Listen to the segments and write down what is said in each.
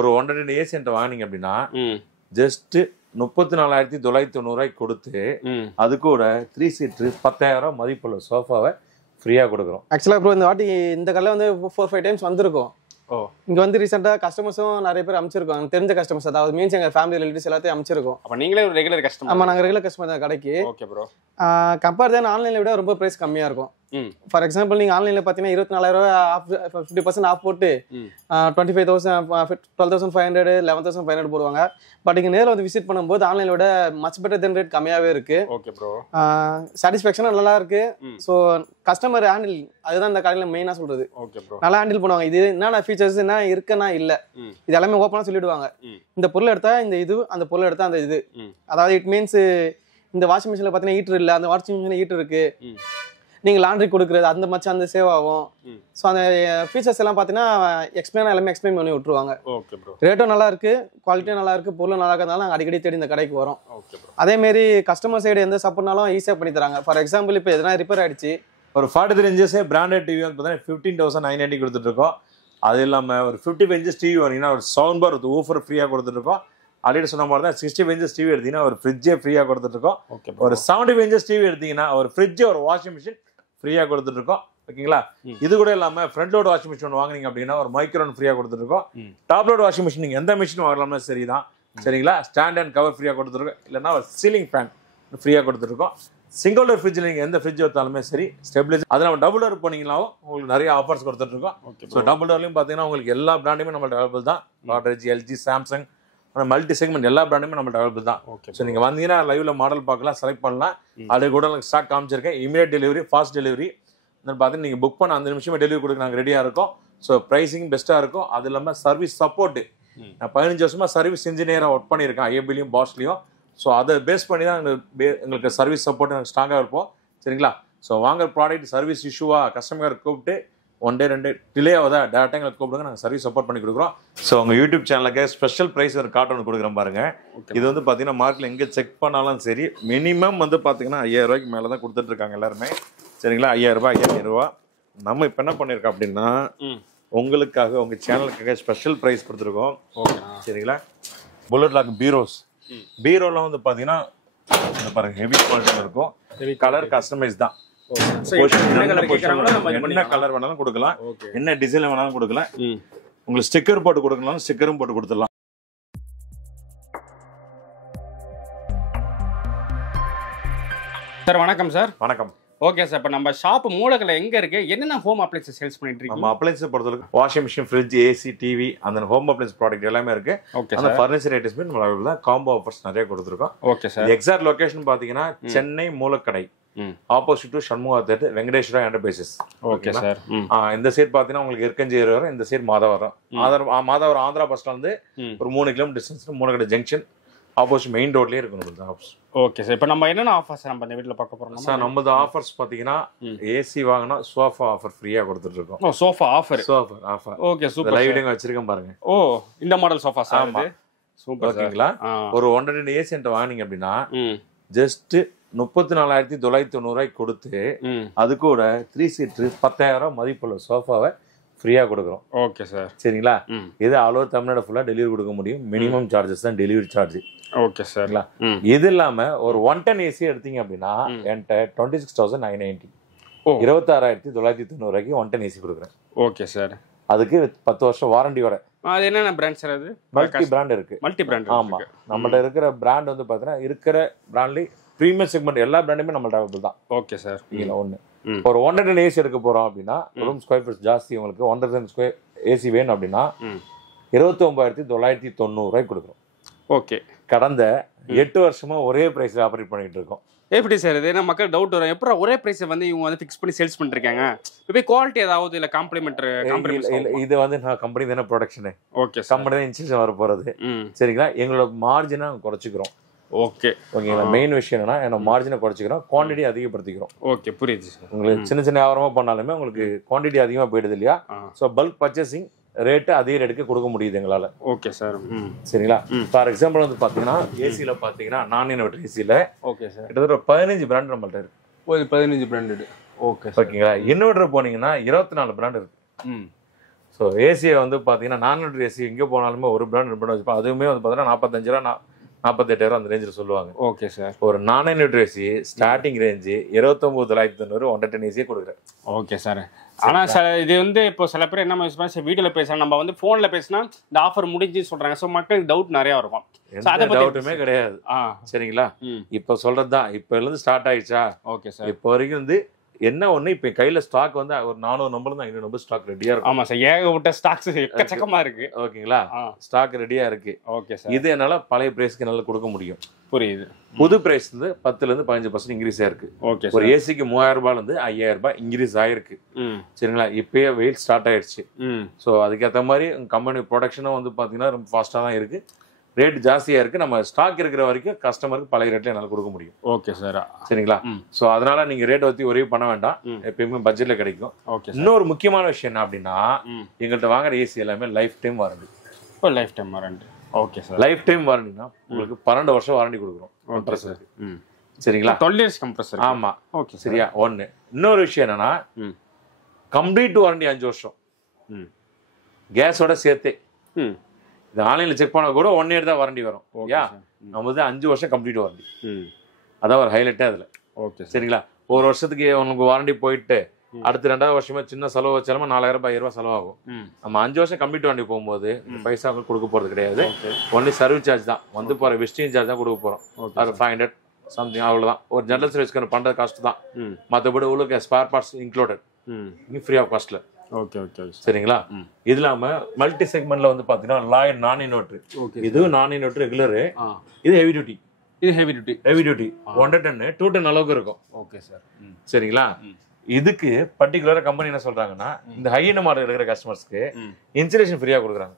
ஒரு 1.5 ஏசி என்கிட்ட வாங்கினீங்க அப்படின்னா ஜஸ்ட் 34,990 கொடுத்து அது கூட 3 சீட்டு 10,000 மதிப்புள்ள சோஃபாவை ஃப்ரீயா கொடுக்குறோம். ஆக்சுவலா ப்ரோ இந்த வாட்டி இந்த கடையில வந்து 4-5 டைம்ஸ் வந்திருக்கும். இங்க வந்து ரீசெண்டா கஸ்டமர்ஸும் நிறைய பேர் அமைச்சிருக்கோம். தெரிஞ்ச கஸ்டமர்ஸ், அதாவது மீன்ஸ் எங்க ஃபேமிலி ரிலேட்டிவ்ஸ் எல்லாத்தையும் அமைச்சிருக்கோம். அப்ப நீங்களே ஒரு ரெகுலர் கஸ்டமர்? ஆமா, நாங்க ரெகுலர் கஸ்டமர் தான் கடைக்கு. Okay bro. கம்பேர் தான் ஆன்லைன்ல விட ரொம்ப பிரைஸ் கம்மியா இருக்கும். ஃபார் எக்ஸாம்பிள் நீங்க ஆன்லைன்ல பாத்தீங்கன்னா 24,000 50% ஆஃப் போட்டு 25,000 12,500 11,500 போடுவாங்க. பட் இங்க நேரில் வந்து விசிட் பண்ணும்போது ஆன்லைன்ல விட மச் பெட்டர் தென் ரேட் கம்மியாவே இருக்கு. Okay bro. சாட்டிஸ்ஃபேக்ஷனும் நல்லா இருக்கு. ஸோ கஸ்டமர் ஹேண்டில் அதுதான் இந்த கடையில மெயினா சொல்றது. Okay bro. நல்லா ஹேண்டில் பண்ணுவாங்க. இது என்னென்ன ஃபீச்சர்ஸ் என்ன இருக்குன்னா இல்ல, இது எல்லாமே ஓப்பனா சொல்லிடுவாங்க. இந்த பொருள் எடுத்தா இந்த இது, அந்த பொருள் எடுத்தா அந்த இது. அதாவது இட் மீன்ஸ் இந்த வாஷிங் மிஷின்ல பாத்தீங்கன்னா ஹீட்டர் இல்ல, அந்த வாஷிங் மிஷின்ல ஹீட்டர் இருக்கு. நீங்க லாண்ட்ரி கொடுக்குறது அந்த மச்சம் அந்த சேவ் ஆகும். ஸோ அந்த ஃபீச்சர்ஸ் எல்லாம் பார்த்தீங்கன்னா எல்லாமே எக்ஸ்பிளைன் பண்ணி விட்டுருவாங்க. Okay bro. ரேட்டும் நல்லா இருக்கு, குவாலிட்டியும் நல்லா இருக்கு, பொருளும் நல்லா இருக்கிறதுனால நாங்கள் அடிக்கடி தேடி இந்த கடைக்கு வரோம். Okay bro. அதேமாரி கஸ்டமர் சைடு எந்த சப்போர்ட்னாலும் ஈஸியாக பண்ணி தராங்க. ஃபார் எக்ஸாம்பிள் இப்போ எதனா ரிப்பேர் ஆயிடுச்சு, ஒரு 43 இன்ச்சஸே பிராண்டட் டிவி வந்து பார்த்தீங்கன்னா 15,990 கொடுத்துட்டு இருக்கோம். அது இல்லாமல் ஒரு 55 இன்ச்சஸ் டிவி வாங்கினா ஒரு சவுண்ட் பார் ஒரு ஊஃபர் ஃப்ரீயாக கொடுத்துட்டு இருக்கோம். ஆல்ரெடி சொன்ன மாதிரி தான் 65 இன்ச்சஸ் டிவி எடுத்தீங்கன்னா ஒரு ஃப்ரிட்ஜே ஃப்ரீயாக கொடுத்துட்டு இருக்கோம். ஒரு 75 இன்ச்சஸ் டிவி எடுத்தீங்கன்னா ஒரு ஃப்ரிட்ஜ் ஒரு வாஷிங் மிஷின் ஃப்ரீயாக கொடுத்துட்டு இருக்கோம். ஓகேங்களா? இது கூட இல்லாமல் ஃப்ரண்ட் லோட் வாஷிங் மிஷின் ஒன்று வாங்கினீங்க அப்படின்னா ஒரு மைக்ரோன் ஃப்ரீயாக கொடுத்துட்டு இருக்கோம். டாப் லோட் வாஷிங் மிஷின் நீங்கள் எந்த மிஷின் வாங்கலாம்னா சரிதான், சரிங்களா? ஸ்டாண்ட் அண்ட் கவர் ஃப்ரீயாக கொடுத்துருக்கோம். இல்லைன்னா ஒரு சீலிங் ஃபேன் ஃப்ரீயாக கொடுத்துருக்கோம். சிங்கிள் டோர் ஃப்ரிட்ஜில் நீங்கள் எந்த ஃப்ரிட்ஜ் எடுத்தாலுமே சரி ஸ்டெபிலைசர். அதில் நம்ம டபுள் டோர் போனீங்கன்னாவும் உங்களுக்கு நிறைய ஆஃபர்ஸ் கொடுத்துட்ருக்கோம். ஸோ டபுள் டோர்லையும் பார்த்தீங்கன்னா உங்களுக்கு எல்லா பிராண்டுமே நம்மள்ட்ட அவைலபிள் தான். Godrej, LG, Samsung, multi segment எல்லா பிராண்டுமே நம்மள்ட்ட அவைலபிள் தான். ஸோ நீங்கள் வந்தீங்கன்னா லைவ்ல மாடல் பார்க்கலாம், செலக்ட் பண்ணலாம். அது கூட எனக்கு ஸ்டாக் காமிச்சிருக்கேன். Immediate delivery, fast delivery. பார்த்தீங்கன்னா நீங்கள் புக் பண்ண அந்த நிமிஷமே டெலிவரி கொடுக்க நாங்கள் ரெடியாக இருக்கோம். ஸோ ப்ரைஸிங் பெஸ்ட்டாக இருக்கும். அது இல்லாமல் சர்வீஸ் சப்போர்ட்டு, நான் 15 வருஷமாக சர்வீஸ் இன்ஜினியராக ஒர்க் பண்ணியிருக்கேன் ஐஏபிலையும் பாஸ்லையும். ஸோ அதை பேஸ் பண்ணி தான் எங்களுக்கு சர்வீஸ் சப்போர்ட் எனக்கு ஸ்ட்ராங்காக இருப்போம். சரிங்களா? ஸோ வாங்குற ப்ராடக்ட் சர்வீஸ் இஷ்யூவாக கஸ்டமர் கூப்பிட்டு 1 day 2 day டிலே ஆகுதா டேரெக்டாக எங்களுக்கு கூப்பிடுங்க, நாங்கள் சர்வீஸ் சப்போர்ட் பண்ணி கொடுக்குறோம். ஸோ உங்கள் யூடியூப் சேனலுக்கு ஸ்பெஷல் ப்ரைஸ் ஒரு கார்டு ஒன்று கொடுக்குறேன் பாருங்க. இது வந்து பார்த்தீங்கன்னா மார்க்கெட்டில் எங்கே செக் பண்ணாலும் சரி மினிமம் வந்து பார்த்தீங்கன்னா 5,000 ரூபாய்க்கு மேலே தான் கொடுத்துட்ருக்காங்க எல்லாருமே. சரிங்களா? 5,000 ரூபாய் 5,000 ரூபா. நம்ம இப்போ என்ன பண்ணியிருக்கோம் அப்படின்னா உங்களுக்காக உங்கள் சேனலுக்காக ஸ்பெஷல் ப்ரைஸ் கொடுத்துருக்கோம். சரிங்களா? Bullet lock bureaus. பீரோலாம் வந்து பார்த்தீங்கன்னா பாருங்க ஹெவி குவாலிட்டியில் இருக்கும். கலர் கஸ்டமைஸ் தான். என்ன கலர் வேணாலும் கொடுக்கலாம், என்ன டிசைன் வேணாலும் கொடுக்கலாம். உங்களுக்கு ஸ்டிக்கர் போட்டு கொடுக்கலாம், ஸ்டிக்கரும் போட்டு கொடுத்துடலாம். சார் வணக்கம் சார். வணக்கம். ஓகே சார், இப்போ நம்ம ஷாப் மூலக்கல்ல எங்க இருக்கு, என்னென்ன ஹோம் அப்ளைன்சஸ் சேல்ஸ் பண்ணிட்டு இருக்கீங்க? நம்ம அப்ளைன்ஸ் பொறுத்தவரைக்கும் washing machine, fridge, AC, TV, அந்த ஹோம் அப்ளைன்ஸ் ப்ராடக்ட் எல்லாமே இருக்கு. ஓகே அந்த ஃபர்னிச்சர் ஐட்டம்ஸ் நம்ம அவைலபிள் தான். காம்போ ஆஃபர்ஸ் நிறைய கொடுத்துருக்கோம். Okay sir. எக்ஸாக்ட் லொகேஷன் பாத்தீங்கன்னா Chennai Moolakadai opposite to Shanmuga theatre, Venkateswara enterprises. Okay sir. இந்த சைட் பாத்தீங்கன்னா உங்களுக்கு இருக்கஞ்சேரி வரும், இந்த side Madhavaram. Madhavaram Andhra bus stand ஒரு 3 kilometre distance Moolakadai junction opposite main ரோட்லயே இருக்கும் ஆஃபர்ஸ். Okay sir. இப்போ நம்ம என்னென்ன ஆஃபர்ஸ் நம்ம இந்த வீட்டில் பார்க்க போறோம் சார்? நம்மது ஆஃபர்ஸ் பாத்தீங்கன்னா ஏசி வாங்கினா சோஃபா ஆஃபர் ஃப்ரீயா கொடுத்துட்டு இருக்கோம். ஓ, sofa offer. Sofa offer. Okay, super. Live video வச்சிருக்கேன் பாருங்க. ஓ, இந்த மாடல் சோஃபா சார். சூப்பர். ஓகேங்களா? ஒரு 1.5 ஏசி என்கிட்ட வாங்கினீங்க அப்படின்னா ஜஸ்ட் 34,990 கொடுத்து அது கூட 3 சீட்டு 10,000 மதிப்புள்ள சோஃபாவை ஃப்ரீயா கொடுக்குறோம். Okay sir. சரிங்களா? இது ஆல் ஓவர் தமிழ்நாடு ஃபுல்லா டெலிவரி கொடுக்க முடியும். மினிமம் சார்ஜஸ் தான் டெலிவரி சார்ஜ். Okay sir. இது இல்லாம ஒரு 110 ஏசி எடுத்தீங்க அப்படின்னா என்கிட்ட 26,990 26,990 110 ஏசி கொடுக்குறேன். Okay sir. அதுக்கு 10 வருஷம் வாரண்டியோட. அது என்னென்ன பிராண்ட் சார்? அது மல்டி பிராண்ட் இருக்கு. Multi brand. ஆமா, நம்மள்ட்ட இருக்கிற பிராண்ட் வந்து பாத்தீங்கன்னா இருக்கிற பிராண்ட்லயே பிரீமியம் செக்மெண்ட் எல்லா பிராண்டுமே நம்மள்ட்ட அவைலபிள் தான். Okay sir. ஒன்று ஒரு 110 ஏசி எடுக்க போறோம் அப்படின்னா ரூம் ஸ்கொயர் ஃபீட் ஜாஸ்தி, உங்களுக்கு 110 ஸ்கொயர் ஏசி வேணும் அப்படின்னா 29,990 கொடுக்குறோம். ஓகே. கடந்த 8 வருஷமா ஒரே பிரைஸ்ல ஆப்ரேட் பண்ணிட்டு இருக்கோம். எப்படி சார் இது? ஏன்னா மக்கள் டவுட் வரும், எப்படி ஒரே பிரைஸ் வந்து இவங்க வந்து ஃபிக்ஸ் பண்ணி சேல்ஸ் பண்ணிருக்காங்க, இப்போ குவாலிட்டி ஏதாவது இல்ல காம்ப்ளிமெண்டரி? இது வந்து நான் கம்பெனி தானே ப்ரொடக்ஷனு. ஓகே, கம்பெனி தான் இன்சூரன்ஸ் வர போறது. சரிங்களா? எங்களோட மார்ஜினை குறைச்சிக்கிறோம். ஓகே ஓகேங்களா? மெயின் விஷயம் என்னன்னா என்ன மார்ஜினை குறைச்சிக்கிறோம், குவான்டிட்டி அதிகப்படுத்திக்கிறோம். ஓகே, புரியுது சார். உங்களுக்கு சின்ன சின்ன வியாபாரமா பண்ணாலுமே உங்களுக்கு குவான்டிட்டி அதிகமா போயிடுது இல்லையா? ஸோ பல்க் பர்ச்சேசிங் ரேட்டு அதே ரேட்டுக்கு கொடுக்க முடியுது எங்களால. Okay sir. சரிங்களா? ஃபார் எக்ஸாம்பிள் வந்து பாத்தீங்கன்னா ஏசியில பாத்தீங்கன்னா நான் இன்வெர்டர் ஏசியில ஓகே சார் கிட்டத்தட்ட 15 பிராண்ட் நம்மள்ட்ட இருக்கு. ஒரு 15 பிராண்டட். ஓகே, ஓகேங்களா? இன்வெர்டர் போனீங்கன்னா 24 பிராண்ட் இருக்கு. ஸோ ஏசியை வந்து பார்த்தீங்கன்னா நான் ஏசி எங்கே போனாலுமே ஒரு பிராண்ட் 2 பிராண்ட் வச்சுப்போம். அதுவுமே வந்து பார்த்தீங்கன்னா 45,000 48,000 அந்த ரேஞ்சில் சொல்லுவாங்க. Okay sir. ஒரு நான் ஏசி ஸ்டார்டிங் ரேஞ்சு 29,990 110 ஏசியே கொடுக்குறேன். Okay sir. ஆனால் சார் இது வந்து இப்போ சில பேர் என்ன பேசுவாங்க, வீடியோவில் பேசுகிறாங்க, நம்ம வந்து ஃபோனில் பேசினா இந்த ஆஃபர் முடிஞ்சு சொல்கிறாங்க. ஸோ மக்களுக்கு டவுட் நிறையா இருக்கும். எந்த டவுட்டுமே கிடையாது. சரிங்களா? இப்போ சொல்கிறது தான், இப்போலேருந்து ஸ்டார்ட் ஆயிடுச்சா? Okay sir. இப்போ வரைக்கும் வந்து என்ன ஒன்று, இப்போ கையில் ஸ்டாக் வந்து ஒரு 400 நம்பர் தான் 500 நம்பர் ஸ்டாக் ரெடியாக இருக்கும். ஆமாம் சார், ஏகப்பட்ட ஸ்டாக்ஸ் எக்கச்சக்கமாக இருக்குது. ஓகேங்களா? ஸ்டாக் ரெடியாக இருக்குது. Okay sir. இது என்னால் பழைய ப்ரைஸ்க்கு என்னால் கொடுக்க முடியும். புரியுது. புது ப்ரைஸ் வந்து 10% 15% இன்க்ரீஸ் ஆயிருக்கு. ஓகே. ஒரு ஏசிக்கு 3000 ரூபாயிலேருந்து 5000 ரூபாய் இன்க்ரீஸ் ஆயிருக்கு. சரிங்களா? இப்பயே வெயில் ஸ்டார்ட் ஆயிடுச்சு. ஸோ அதுக்கேற்ற மாதிரி கம்பெனி ப்ரொடக்ஷனும் வந்து பார்த்தீங்கன்னா ரொம்ப ஃபாஸ்ட்டாக தான் இருக்குது. ரேட் ஜாஸ்தியாக இருக்குது. நம்ம ஸ்டாக் இருக்கிற வரைக்கும் கஸ்டமருக்கு பழைய ரேட்டில் என்னால் கொடுக்க முடியும். Okay sir. சரிங்களா? ஸோ அதனால நீங்கள் ரேட் பற்றி ஒரே பண்ண வேண்டாம். எப்பயுமே பட்ஜெட்டில் கிடைக்கும். ஓகே. இன்னொரு முக்கியமான விஷயம் என்ன அப்படின்னா, எங்கள்கிட்ட வாங்குற ஏசி எல்லாமே லைஃப் டைம் வாரண்டி. இப்போ life time warranty. Okay sir. Life time வாரண்டினா உங்களுக்கு 12 வருஷம் வாரண்டி கொடுக்குறோம் கம்ப்ரஸருக்கு. சரிங்களா? 12 இயர்ஸ் கம்ப்ரஸர். ஆமாம். ஓகே. சரியா? ஒன்று. இன்னொரு விஷயம் என்னன்னா, கம்ப்ளீட் வாரண்டி 5 வருஷம் கேஸோட சேர்த்தே. இது ஆன்லைனில் செக் பண்ண கூட 1 இயர் தான் வாரண்டி வரும். யா, நம்ம வந்து 5 வருஷம் கம்ப்ளீட் வாரண்டி. அதான் ஒரு ஹைலைட்டே அதில். ஓகே. சரிங்களா? ஒரு வருஷத்துக்கு உங்களுக்கு வாரண்டி போயிட்டு அடுத்து 2வது வருஷமே சின்ன செலவு வச்சாலுமே 4000 5000 ரூபாய் செலவாகும். நம்ம 5 வருஷம் கம்ப்ளீட் வாரண்டி போகும்போது பைசா கொடுக்க போகிறது கிடையாது. ஒன்லி சர்வீஸ் சார்ஜ் தான், வந்து போகிற விசிட்டிங் சார்ஜ் தான் கொடுக்க போகிறோம். அது 500 சம்திங், அவ்வளோதான். ஒரு ஜென்ரல் சர்வீஸ்க்கு பண்ணுறது காஸ்ட் தான். மற்றபடி உங்களுக்கு spare parts included, free of காஸ்ட்டில். ஓகே. ஓகே. சரிங்களா? இது இல்லாம மல்டி செக்மெண்ட்ல வந்து பாத்தீங்கன்னா லாயட் நான் இன்வெர்டர். இது நான் இன்வெர்டர் ரெகுலர். இது ஹெவி டியூட்டி. இது ஹெவி டியூட்டி. 110 210 அளவுக்கு இருக்கும். Okay sir. சரிங்களா? இதுக்கு பர்டிகுலரா கம்பெனி என்ன சொல்றாங்கன்னா, இந்த ஹை எண்ட் மாடல் எடுக்கிற கஸ்டமர்ஸ்க்கு இன்சுலேஷன் ஃப்ரீயா கொடுக்குறாங்க.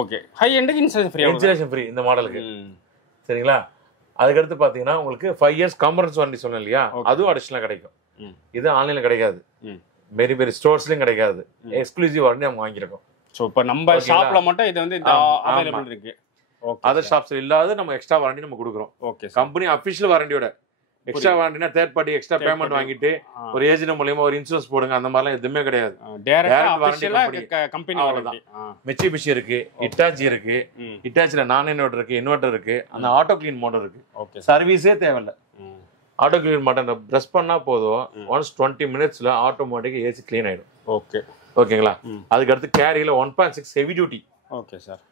ஓகே. ஹை எண்டுக்கு இன்சுலேஷன் ஃப்ரீ இந்த மாடலுக்கு. சரிங்களா? அதுக்கடுத்து பாத்தீங்கன்னா உங்களுக்கு 5 இயர்ஸ் காம்பரன்ஸ் வாரண்டி சொன்னேன் இல்லையா, அதுவும் அடிஷனலா கிடைக்கும். இது ஆன்லைன்ல கிடைக்காது, வெரி வெரி ஸ்டோர்ஸ்லயும் கிடைக்காது. எக்ஸ்க்ளூசிவ் வாரண்டி நம்ம வாங்கியிருக்கோம். ஸோ இப்போ நம்ம ஷாப்ல மட்டும் இது வந்து அவைலபிள் இருக்கு. அதர் ஷாப்ஸ்ல இல்லாத நம்ம எக்ஸ்ட்ரா வாரண்டி நம்ம கொடுக்குறோம். ஓகே. கம்பெனி அஃபிஷியல் வாரண்டியோட எக்ஸ்ட்ரா வாரண்டினா தேர்ட் பார்ட்டி எக்ஸ்ட்ரா பேமெண்ட் வாங்கிட்டு ஒரு ஏஜென்ட் மூலமா ஒரு இன்சூரன்ஸ் போடுங்க, அந்த மாதிரிலாம் எதுவுமே கிடையாது. Direct warranty company. அவ்வளவுதான். மிட்சுபிஷி இருக்கு, ஹிட்டாச்சி இருக்கு, ஹிட்டாச்சில நான் இன்வெர்டர் இருக்கு, இன்வெர்டர் இருக்கு, அந்த ஆட்டோ கிளீன் மோட்டர் இருக்கு. ஓகே. சர்வீஸே தேவையில்லை. ஆட்டோ கிளீன் மாட்டேன் ப்ரெஸ் பண்ணா போதும், ஒன்ஸ் 20 மினிட்ஸ்ல ஆட்டோமேட்டிக் ஏசி கிளீன் ஆயிடும். ஓகே. ஓகேங்களா? அதுக்கு அடுத்து கேரியில 1.6 heavy duty. Okay sir.